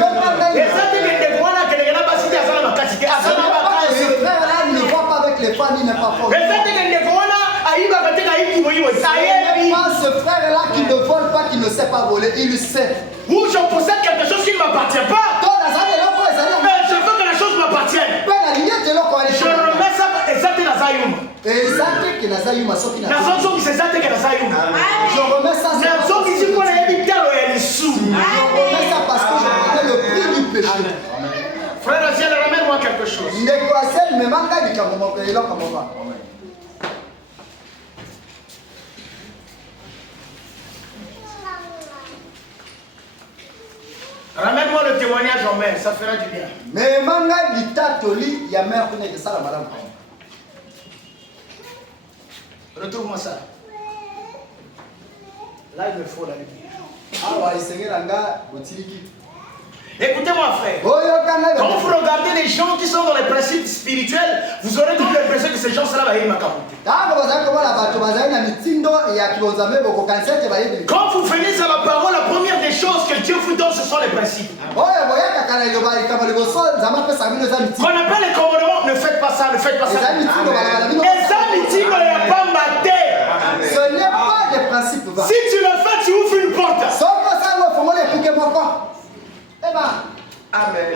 Ce frère-là qui ne vole pas, qui ne sait pas voler, il sait. Où je possède quelque chose qui ne m'appartient pas. Mais je veux que la chose m'appartienne. Je remets ça exactement dans Zayum. Je remets ça parce que je connais le prix du péché. Frère Aziel, ramène-moi quelque chose. Ramène-moi le témoignage en mer, ça fera du bien. Mais manga ditatoli ya mère connaît ça la madame. Retrouve-moi ça. Là, il me faut la lumière. Ah ouais, Seigneur anga botiliki. Écoutez-moi, frère. Quand vous regardez les gens qui sont dans les principes spirituels, vous aurez toujours l'impression que ces gens-là vont y m'accompagner. Quand vous venez à la parole, la première des choses que Dieu vous donne, ce sont les principes. Qu'on appelle les commandements, ne faites pas ça, ne faites pas ça. Et ça, il n'y a pas maté. Ce n'est pas des principes. Si tu le fais, tu ouvres une porte. Eh ben, amen.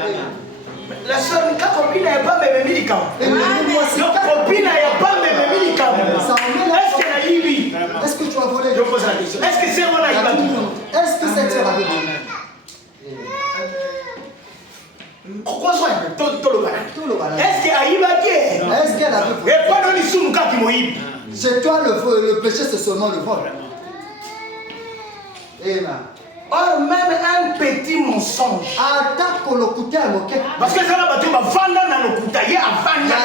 La soeur, quand copine n'a pas même médicament. Et le mois-ci, Donc copine n'a pas même médicament. Est-ce qu'elle a eu? est-ce que tu as volé? Je pose la question. Est-ce que c'est mon aïe? Est-ce que cette sœur avait volé? Est-ce qu'elle avait volé? Chez toi, le péché, c'est seulement le vol. Amen. Or, même un petit mensonge. Parce que ça va battre, il y a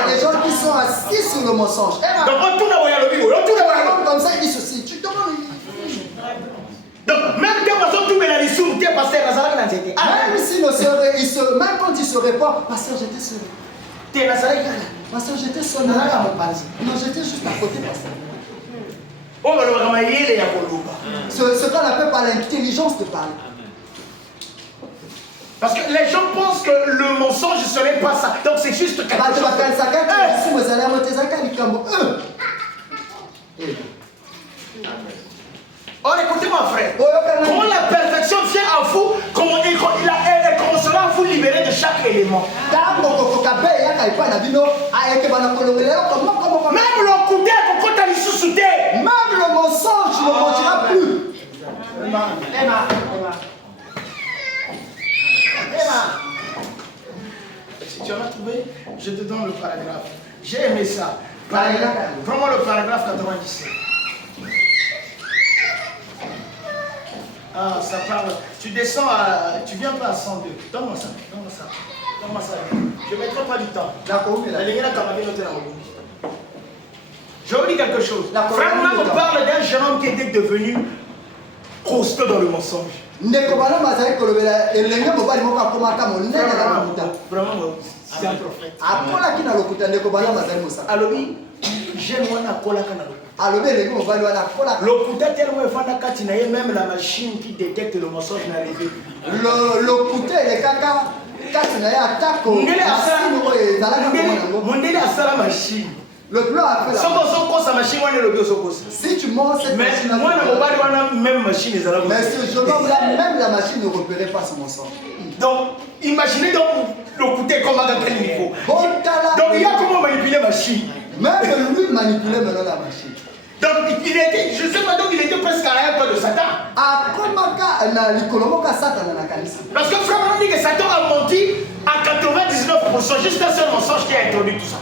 des gens qui sont assis sur le mensonge. Comme ça, il dit ceci. Tu te donc, même même quand il se répond, pasteur, j'étais seul. Pasteur, j'étais seul. Non, j'étais juste à côté, pasteur. Ce qu'on appelle par l'intelligence de parler. Parce que les gens pensent que le mensonge ce n'est pas ça. Donc c'est juste quelque chose. Oh, écoutez-moi, frère. Quand la perfection vient à vous, elle commencera à vous libérer de chaque élément. Même le côté, même le mensonge, tu ne mentiras plus. Emma. Si tu en as trouvé, je te donne le paragraphe. J'ai aimé ça. Prends-moi le paragraphe 97. Ah, ça parle. Tu descends à. Tu viens pas à 102. Donne-moi ça. Je ne mettrai pas du temps. Je vous dis quelque chose. Frère, on parle d'un jeune homme qui était devenu costaud dans le mensonge. Vraiment, c'est un prophète. Alors, j'aime le tellement même la machine qui détecte le mensonge n'a arrivé. Le plan a fait la machine. Si tu montes cette machine, mais ce jeune homme-là, même la machine ne repérait pas ce mensonge. Donc, imaginez donc le côté comment dans quel niveau. Donc, il y a comment manipuler la machine. Même lui manipulait maintenant la machine. Donc, il était, je ne sais pas, donc il était presque à un peu de Satan. Parce que frère, on dit que Satan a menti à 99%, juste un seul mensonge qui a introduit tout ça.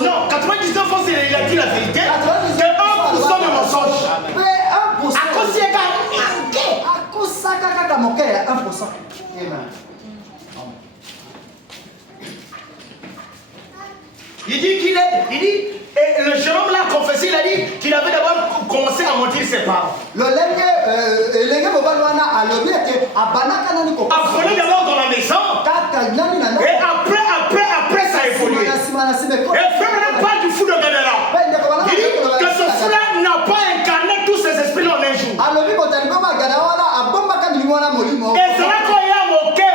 Non, 99% il a dit la vérité, c'est 1% de mensonge. À cause il y a 1%. Il dit et le jeune homme l'a confessé, il a dit qu'il avait d'abord commencé à mentir ses parents. Apprenez d'abord dans la maison, et après ça a évolué. Et frère n'a pas du fou de Gadara. Il dit que ce frère n'a pas incarné tous ces esprits en un jour. Et c'est là qu'il y a moqué.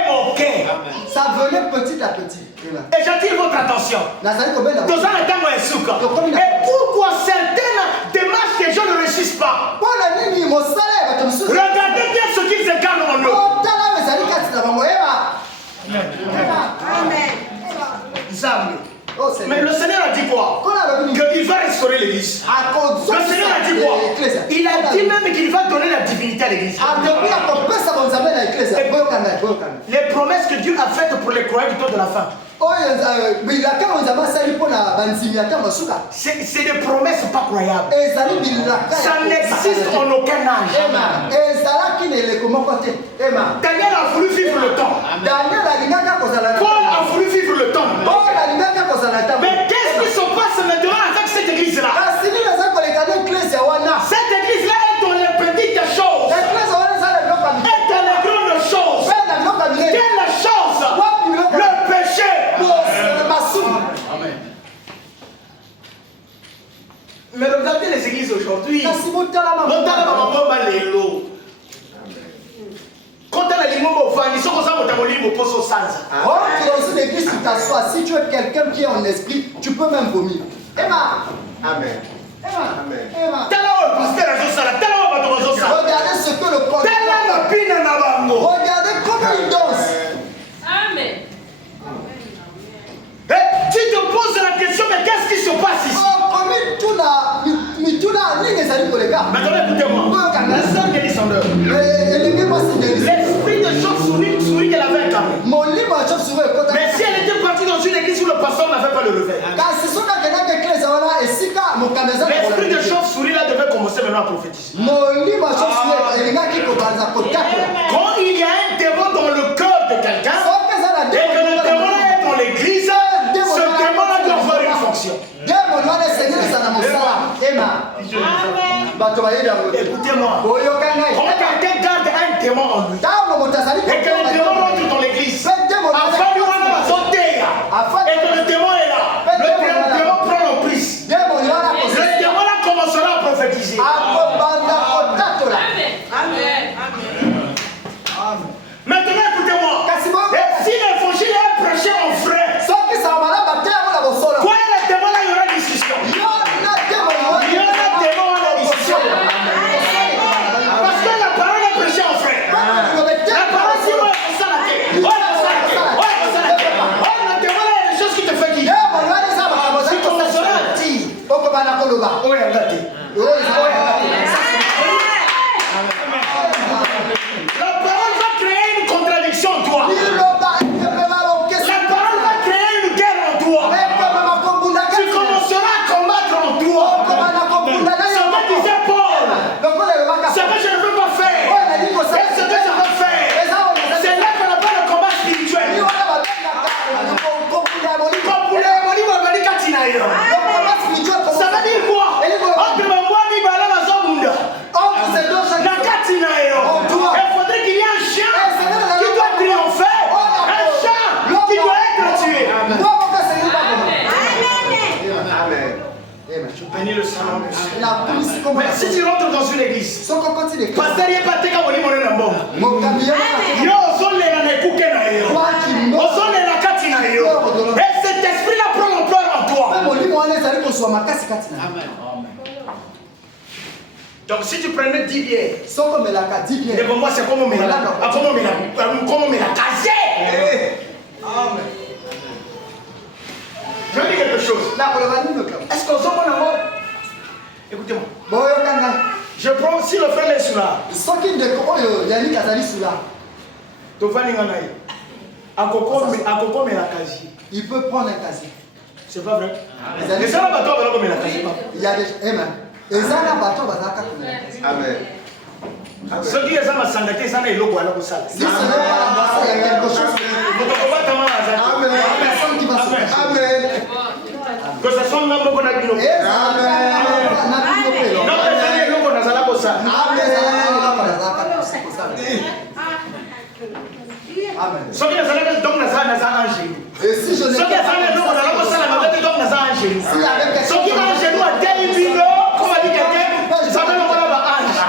Ça venait petit à petit. Et j'attire votre attention. Et pourquoi certaines démarches des gens ne réussissent pas? Regardez bien ce qu'ils incarnent en eux. Mais le Seigneur a dit quoi? Qu'il va restaurer l'église. Le Seigneur a dit quoi? Il a dit même qu'il va donner la divinité à l'église. Les promesses que Dieu a faites pour les croyants du temps de la fin. C'est des promesses pas croyables. Ça n'existe en aucun âge. Daniel a voulu vivre le temps. Paul a voulu vivre le temps. Mais qu'est-ce qui se passe maintenant avec cette église-là? Cette église-là est dans les petites choses. Est dans les grandes choses. Quelle chose? Le péché. Amen. Mais regardez les églises aujourd'hui. Quand dans une église, tu t'assois. Si tu es quelqu'un qui est en esprit, tu peux même vomir. Emma. Amen. Emma. Regardez ce que le corps. Regardez comment il dort. Maintenant, écoutez-moi. La sœur de descendeur. L'esprit de chauve-souris qu'elle avait incarné. Mais si elle était partie dans une église où le pasteur n'avait pas le lever, l'esprit de chauve-souris là devait commencer maintenant à prophétiser. Quand il y a un démon dans le cœur de quelqu'un, et que le démon là est dans l'église, ce démon là doit avoir une fonction. Écoutez-moi. Quand quelqu'un garde un démon en lui, et que le démon rentre dans l'église, afin de sauter, et que le démon est là, le démon prend l'emprise. Le démon là commencera à prophétiser. Maintenant, écoutez-moi. Si l'évangile est prêché en vrai, quoi le démon là, il y aura discussion. Il y aura démon à la discussion. Parce que la parole est prêchée en vrai. La parole, si moi, on s'en a fait. Le démon là, il y a des choses qui te font dire. Si tu commenceras à dire. La parole va créer une contradiction en toi. La parole va créer une guerre en toi. Tu commenceras à combattre en toi. Ce que disait Paul, ce que je ne veux pas faire, et ce que je veux faire, c'est là qu'on appelle le combat spirituel. Ça veut dire quoi? Il faudrait qu'il y ait un chien qui doit triompher, un chien qui doit être tué. Je bénis le Saint-Nom. Mais si tu rentres dans une église, pasteur n'est pas teka wali mona nambo. Yo ozolela na ekuke na yo. Ozolela kati na yo. Et cet esprit là prend l'ampleur en toi. Amen. Donc si tu prenais 10 bières, devant moi c'est comme on met la casier. Amen. Je vais dire quelque chose. Est-ce qu'on s'en va là? Écoutez-moi. Je prends si le frère est sous là. Il peut prendre un casier. C'est pas vrai? Mais ça va pas toi comme il a casier. Il y a des amen. Amen. Ce qui est ça, ma sangaté, ça n'est pas le logo à la salle. Si ce n'est pas il y a quelque chose. Amen. Personne qui va se faire. Amen. Que ce soit un homme qu'on a dit. Amen. Non, mais ça n'est pas le logo à la salle. Amen. Ce qui est ça, c'est donc la salle, et si je ce qui est ça, c'est donc la salle, donc la salle. Ce qui est dans le genou à tel niveau, comme a dit quelqu'un, ça veut dire qu'on a un ange.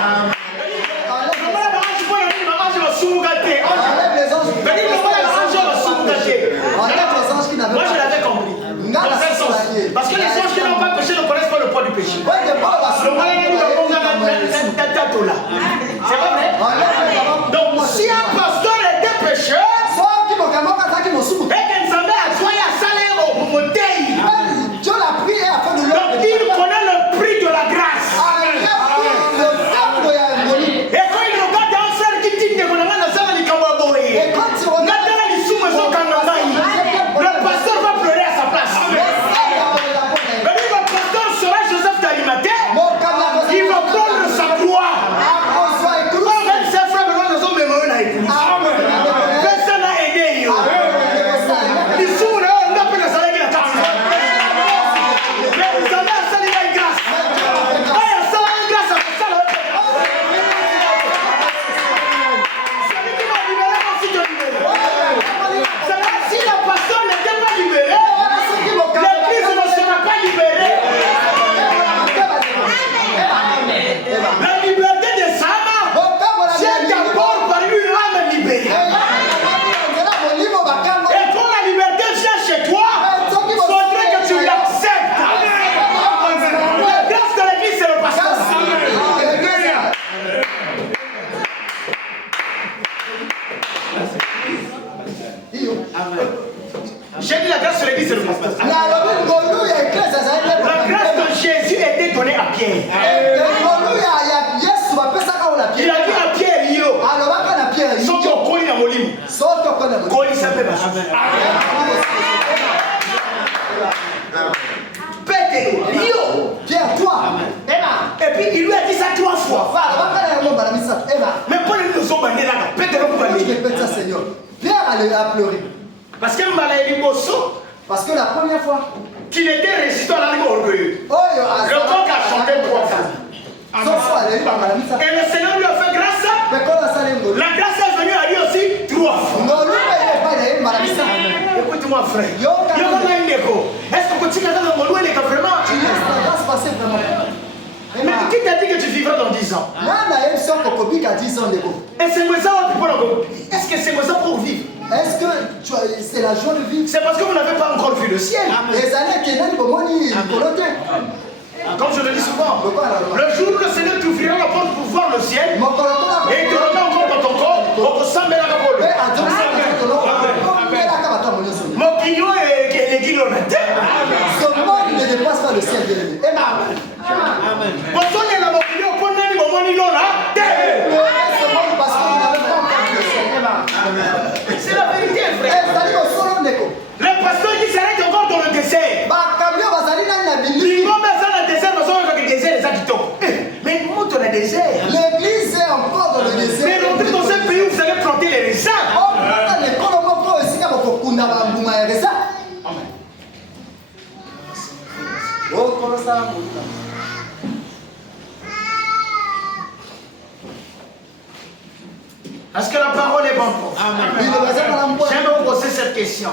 Moi je l'avais compris. Dans un sens. Parce que les anges qui n'ont pas péché ne connaissent pas le poids du péché. C'est pas vrai? Donc si un pasteur était pécheur, et qu'un savait à soi et à salaire au bouteille, Dieu l'a pris et a il lui a dit ça 3 fois. Mais Paul nous a bandé là, peut-être que vous allez. Seigneur. Viens à pleurer. Parce que Parce que la première fois qu'il était résistant à l'anime orgueilleux, le coq a chanté 3 fois. Et le Seigneur lui a fait grâce. La grâce est venue à lui aussi 3 fois. Écoute-moi, frère. Est-ce que tu as vraiment? Mais qui t'a dit que tu vivras dans 10 ans? Et c'est est-ce que c'est ça pour vivre? Est-ce que c'est la joie de vivre? C'est parce que vous n'avez pas encore vu le ciel. Comme je le dis souvent, le jour où le Seigneur t'ouvrira la porte pour voir le ciel, et il te remet encore dans ton corps, on peut s'en mettre à la boule. Mon guillot et les guillots. Ce monde ne dépasse pas le ciel, bien-aimé. Amen. C'est la vérité, frère. Le pasteur qui s'arrête encore dans le désert. Mais monte dans le désert. L'église est encore dans le désert. Mais rentrez dans un pays où vous allez planter les raisins. Est-ce que la parole est bonne pour vous? J'aime vous poser cette question.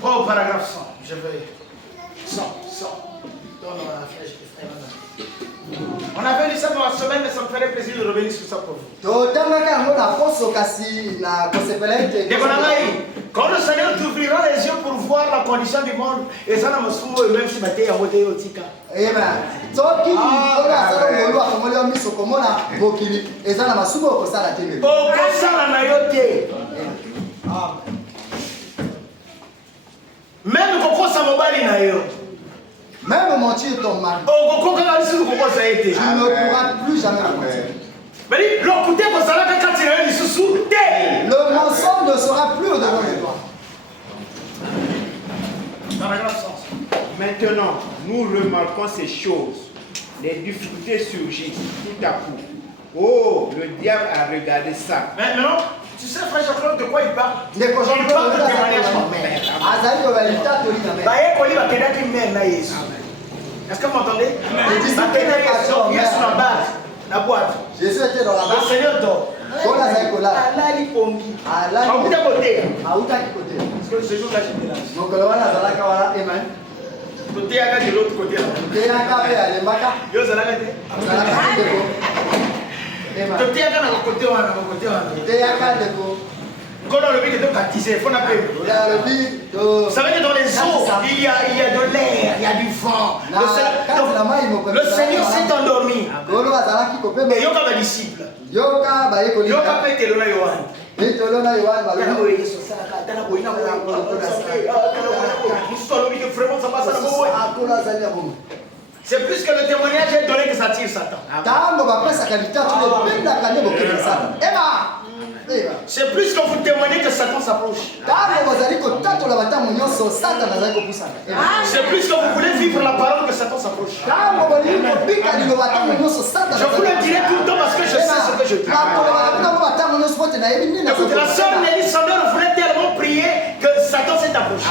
Prends au paragraphe 100. Je vais. 100. On avait lu ça dans la semaine, mais ça me ferait plaisir de revenir sur ça pour vous. Quand le Seigneur t'ouvrira les yeux pour voir la condition du monde, et ça n'a pas même si tu es à côté de Tika. Même Koko Samobali na yo. Même mentir ton mari. Oh, Koko Kaka Lisu Koko ça a été. Tu ne pourras plus jamais mentir. Mais l'occupé pour ça là quand tu es sous le mensonge ne sera plus au-devant de toi. Maintenant, nous remarquons ces choses. Les difficultés surgissent tout à coup. Oh, le diable a regardé ça. Maintenant, tu sais, frère Jean-Claude, de quoi il parle? Il parle de témoignage en mer. Est-ce que vous m'entendez? La boîte. Jésus était dans la boîte. Le Seigneur dort. Parce que ce jour-là, j'étais là. Côté à de l'autre côté. Yo, ça l'a gâté. Côté à côté, quand on le vit, il est baptisé, il faut l'appeler. Vous savez que dans les eaux, il y a de l'air, il y a du vent. Le Seigneur s'est endormi. Et Yoka va disciple. Yoka peut être là, Yohan. C'est plus que le témoignage est donné que ça tire Satan. C'est plus que vous témoignez que Satan s'approche. C'est plus que vous voulez vivre la parole que Satan s'approche. Je vous le dirai tout le temps parce que je sais ce que je dis. Écoutez, la sœur Nelly Sandor voulait tellement prier que Satan s'est approché.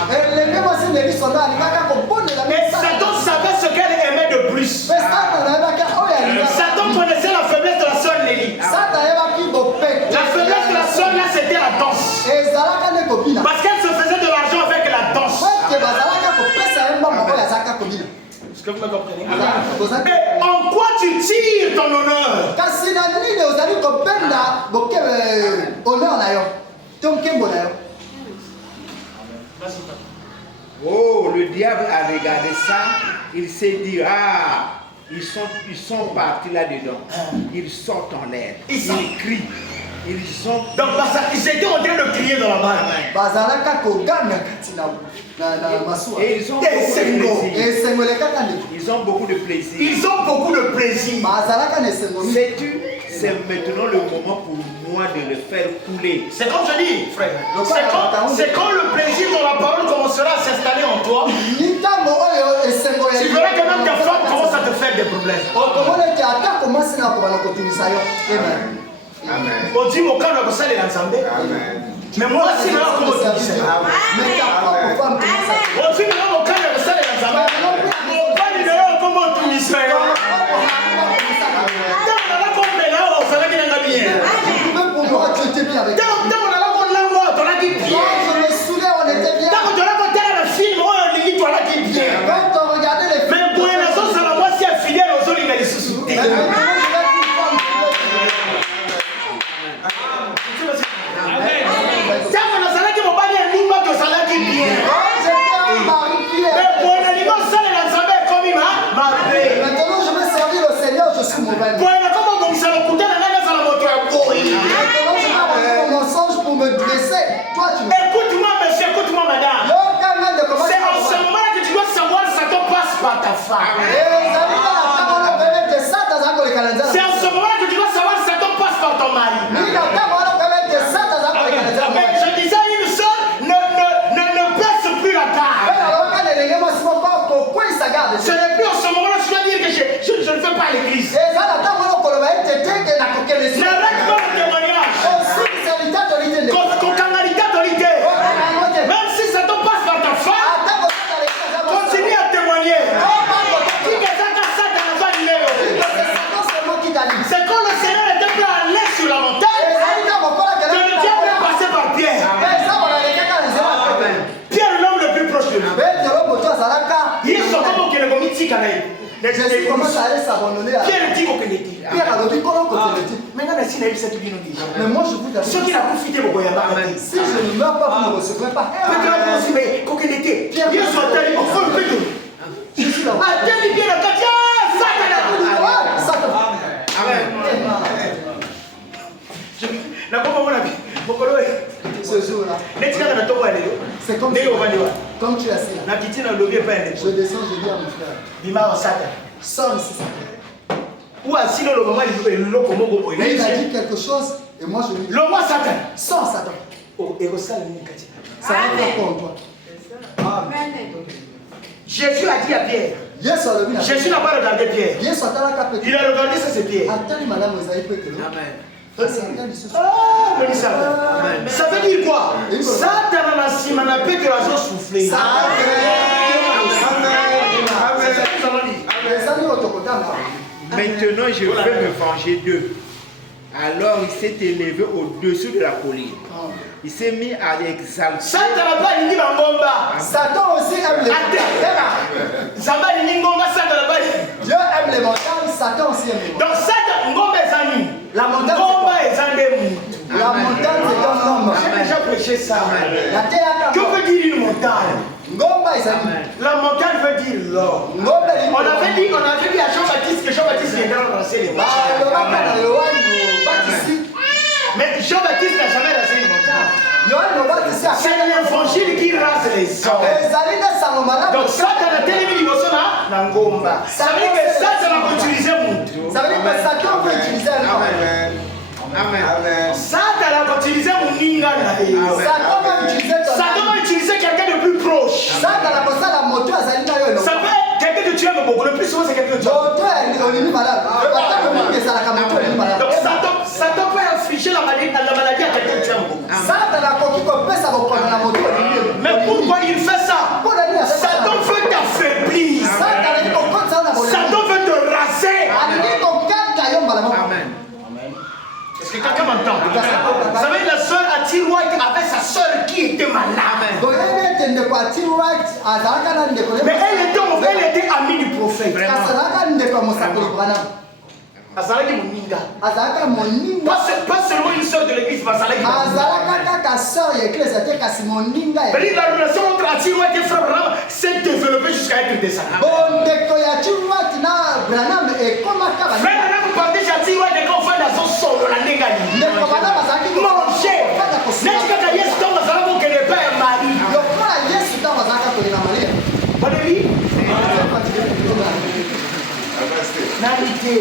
Et Satan savait ce qu'elle aimait de plus. Satan connaissait la faiblesse de la sœur Nelly. La faiblesse de la sœur là, c'était la danse. Parce qu'elle se faisait de l'argent avec la danse. Est-ce que vous me comprenez? Mais en quoi tu tires ton honneur? Oh, le diable a regardé ça. Il s'est dit, ah, ils sont partis là-dedans. Ils sortent en l'air. Ils crient. Donc ils étaient en train de crier dans la main. Et ils ont beaucoup de plaisir. Ils ont beaucoup de plaisir. Sais-tu, c'est maintenant le moment pour moi de le faire couler. C'est comme je dis, frère. C'est quand le plaisir de la parole commencera à s'installer en toi. Tu verras que même ta femme commence à te faire des problèmes. Amen. On dit mon cœur ne les ensemble. Mais moi aussi, là, comment tu dis ça? On dit mon cœur ne les ensemble. Mon cœur ne comment tu dis ça? Écoute-moi, monsieur, écoute-moi, madame. C'est en ce moment que tu dois savoir ça te passe par ta femme. C'est en ce moment que tu dois savoir ça te passe par ton mari. Je disais à une soeur, ne baisse plus la garde. Ce n'est plus en ce moment-là que tu dois dire que je ne fais pas l'église. N'arrête pas le témoignage. Même si ça te passe par ta femme, continue à témoigner. C'est quand le Seigneur était prêt à aller sur la montagne que le diable est passé par Pierre. Pierre est l'homme le plus proche de lui. Il sont comme au Kénégomi Tikanaï. Pierre dit au Kénégomi. Maintenant, la Sinaï, c'est tout bien dit. Mais moi, je vous ceux qui l'ont profité, vous voyez pas. Si je ne meurs pas, vous ne recevrez pas. Maintenant, vous aussi, mais Kokénété. Pierre soit allé au fond de tout. Je suis là. Attendez bien, Amen. Ce jour-là, c'est comme tu es assis là. Je descends, je dis à mon frère, sors ici, Satan. Il a dit quelque chose et moi je lui dis, sors Satan. Ça va être pour toi. Amen. Jésus a dit à Pierre. Jésus n'a pas regardé Pierre. Il a regardé ça, c'est Pierre. Amen. Ça veut dire quoi? Satan a pu que la chose souffler. Maintenant, je vais me venger d'eux. Alors, il s'est élevé au-dessus de la colline. Il s'est mis à exalter. Satan aussi aime les Dieu aime les montagnes, Satan aussi aime les montagnes. Donc Satan, la montagne c'est un homme. J'ai déjà prêché ça. Que veut dire une montagne? La montagne veut dire l'or. On avait dit à Jean-Baptiste que Jean-Baptiste viendra raser les montagnes. Mais Jean-Baptiste n'a jamais rasé une montagne. C'est l'évangile qui rase les hommes. Donc Satan a tellement dit na ngomba. Ça veut dire que Satan va utiliser mon. Ça veut dire que Satan peut utiliser un homme. Amen. Satan va utiliser mon ninga. Satan va utiliser quelqu'un de plus proche. Ça peut être quelqu'un que tu aimes beaucoup. Le plus souvent c'est quelqu'un que tu aimes. Donc Satan peut infliger la maladie à quelqu'un que tu aimes beaucoup. Mais pourquoi il fait ça? Satan veut t'affaiblir. Satan veut te raser. Amen. Est-ce que quelqu'un m'entend? Vous savez, la soeur à Tirouac avait sa soeur qui était malade. Mais elle était amie du prophète. Azalaki moninga. Pas seulement une soeur de l'église, mais Azalaki moninga. La relation entre Atirouac et Frère Abraham s'est développée jusqu'à être descendant. Bon, dès que ya chiwa tina Branham et comment ça va? Frère, là vous partez châtier ouais des qu'on fait dans son solo la négani. Ne komana bazaki manger. N'est-ce que ta yes tombe ça va que ne pas mari. Le quoi yes ta bazaka to ina Maria. Bonne vie. Nalité.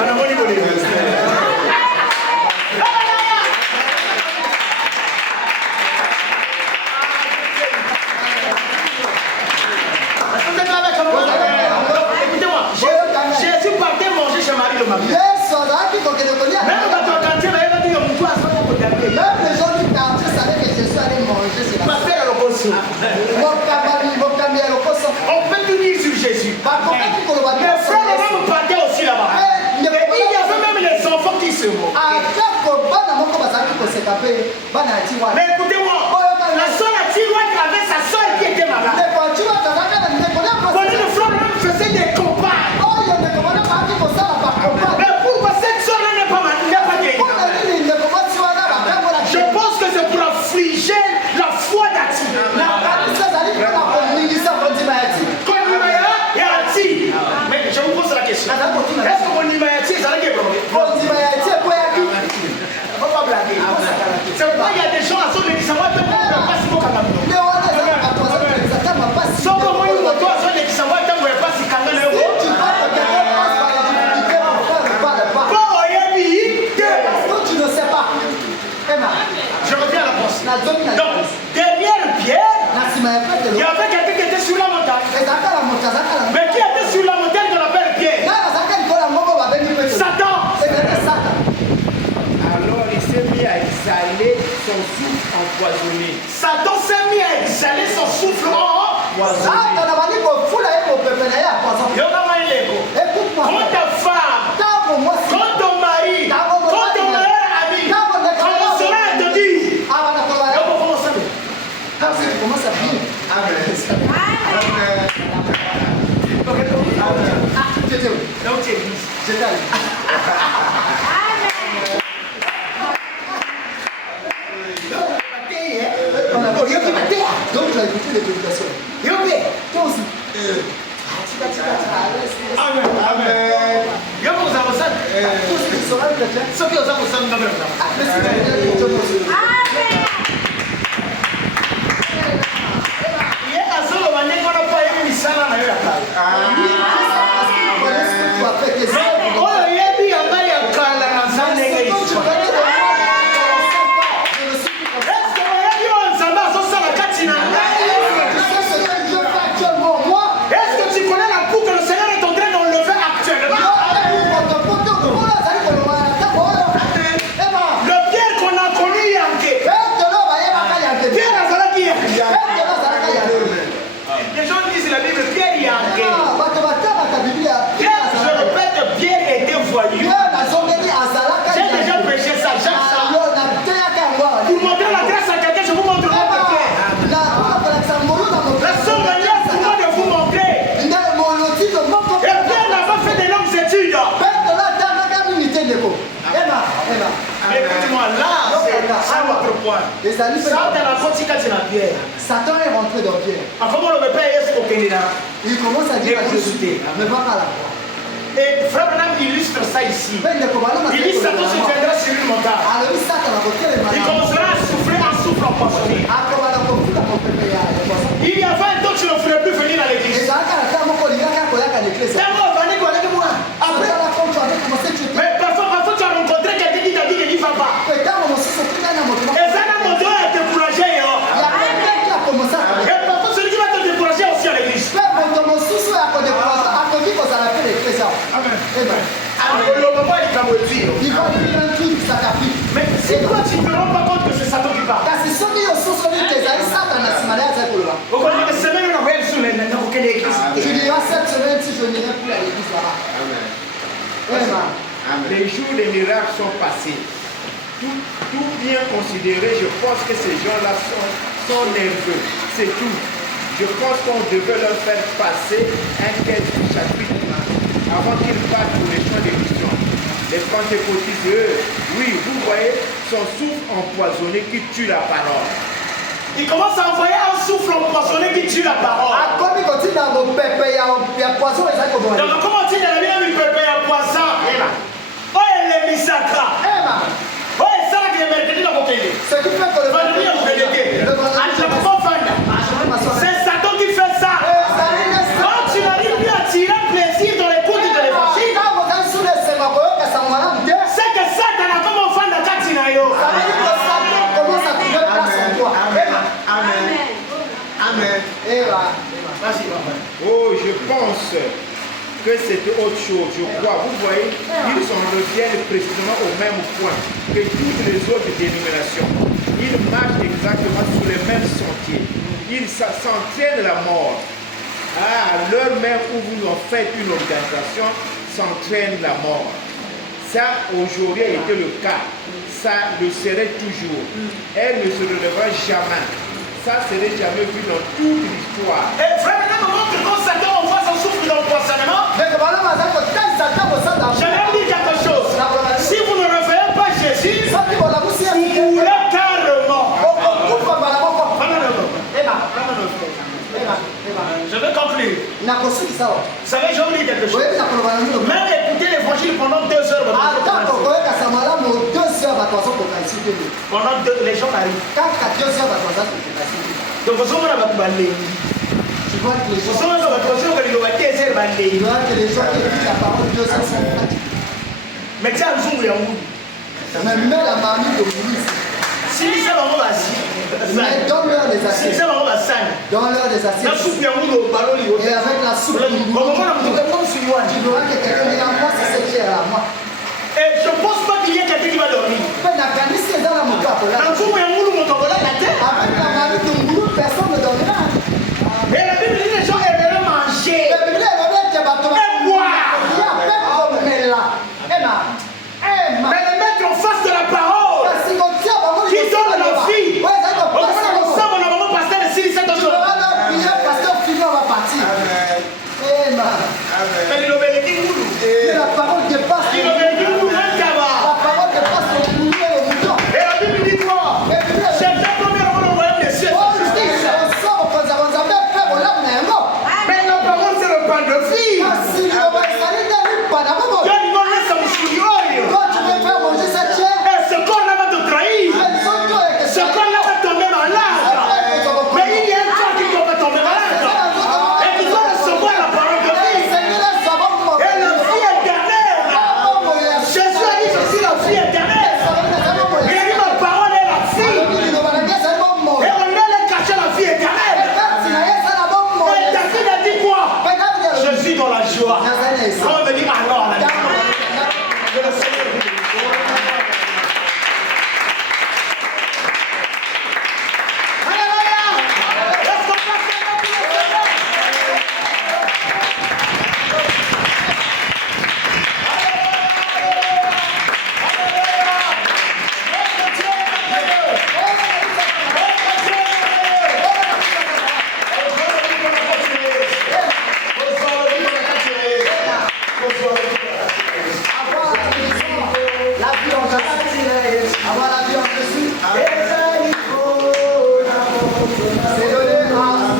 Ana moni boni. Écoutez-moi, Jésus partait manger chez Marie le Magdalène. Même quand on entendait, il va dire on doit se regarder. Même les gens qui partaient savaient que Jésus allait manger chez la on peut tout dire sur Jésus. Mais frère, on partait aussi là-bas. Et il y avait même les enfants qui se moquent. Mais écoutez-moi, la soeur a dit avec sa soeur qui était malade. Quand le frère même faisait des combats. Mais pourquoi cette soeur n'est pas malade? Je pense que c'est pour affliger la foi d'Ati. Mais je vous pose la question. Est-ce que mon imayati est allé pas blaguer. C'est pourquoi il y a des gens à son église. Moi, je ne peux pas si vous sauf que moi, il y a son église. Moi, je ne peux pas si tu ne sais pas. je reviens à la pensée. Donc, derrière Pierre, il y avait quelqu'un qui était sur la montagne. Mais qui était sur la montagne qu'on appelle Pierre? Satan. Alors il s'est mis à exhaler son souffle empoisonné. Satan s'est mis à exhaler son souffle empoisonné. Quand ta femme, quand ton mari, quand ton meilleur ami commencera à te dire, donc tu as écouté les prédications. Toi aussi. Amen. Amen. Tous qui seront chrétiens, ceux qui ont ça nous Satan est rentré dans Pierre. Il commence à dire à Jésus, ne va pas la croix. Et Frère Branham illustre ça ici. Il dit Satan se tiendra sur une montagne. Il commencera à souffler un souffle empoisonné. Il y avait un temps tu ne ferais plus venir à l'église. Mais parfois tu as rencontré quelqu'un qui t'a dit qu'il n'y va pas. Et ça n'a pas été découragé. Et parfois celui qui va te décourager aussi à l'église. Mais si toi tu ne te rends pas compte que c'est Satan qui parle. Tu diras cette semaine si je n'irai plus à l'église là-bas. Les jours des miracles sont passés. Tout bien considéré, je pense que ces gens-là sont nerveux. C'est tout. Je pense qu'on devait leur faire passer un quelques chapitre avant qu'ils partent pour les champs de mission. Les pentecôtistes, eux, oui, vous voyez, son souffle empoisonné qui tue la parole. Il commence à envoyer un souffle empoisonné qui tue la parole. Donc comment tu as bien mis pépé à poisson? Oh, elle est misaka. Oh, ça qui est mercredi dans mon pays. Ce qui fait que le vendredi, c'est Satan qui fait ça. Quand tu n'arrives plus à tirer plaisir dans les coups de l'évangile, c'est que Satan a comme enfant de Katinayo. Amen. Oh, je pense que c'est autre chose. Je crois, vous voyez, ils en reviennent précisément au même point que toutes les autres dénominations. Ils marchent exactement sur les mêmes sentiers. Ils s'entraînent la mort. À l'heure même où vous en faites une organisation, s'entraîne la mort. Ça, aujourd'hui, a été le cas. Ça le serait toujours. Elle ne se relèvera jamais. Ça serait jamais vu dans toute l'histoire. Et frère, maintenant, quand Satan envoie son souffle dans le poissonnement, je vais vous dire quelque chose. Si vous ne réveillez pas Jésus, vous mourrez carrément. Je vais conclure. Vous savez, je vais vous dire quelque chose. Même écouter l'évangile pendant 2 heures. Pendant les gens arrivent. Donc vous avez la balai. Tu vois que les gens Vous avez la balai. Tu vois que les gens qui écoutent la parole de Dieu sont mais tiens, nous mais mets la mamie de Moïse. Si nous sommes mais donne-leur des assiettes. Donne-leur des assiettes. Et avec la soupe, tu verras que quelqu'un dit moi c'est cette chair à moi. Et je ne pense pas qu'il y ait quelqu'un qui va dormir. Avec la mamie de Moulou, personne ne dormira. Et la Bible dit les gens aimeraient manger. Et boire. Mais les mettre en face de la parole. Qui donne la vie. Mais la parole dépasse le mouton. La parole dépasse le mouton et le mouton. Et la Bible dit quoi? C'est la première fois qu'on voit des cieux. Mais la parole c'est le pain de vie. Et ce corps-là va te trahir. Ce corps-là va tomber malade. Mais il y a un corps qui va tomber malade. Et tu dois recevoir la parole de vie. Et la vie éternelle. Jésus a dit ceci, la vie éternelle. Il a dit ma parole est la vie. Et on allait cacher la vie éternelle. Et David a dit quoi? Je suis dans la joie. On me dit alors la joie. Que le Seigneur vous bénisse. Avoir la vie en Jésus, c'est donné à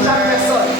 chaque personne.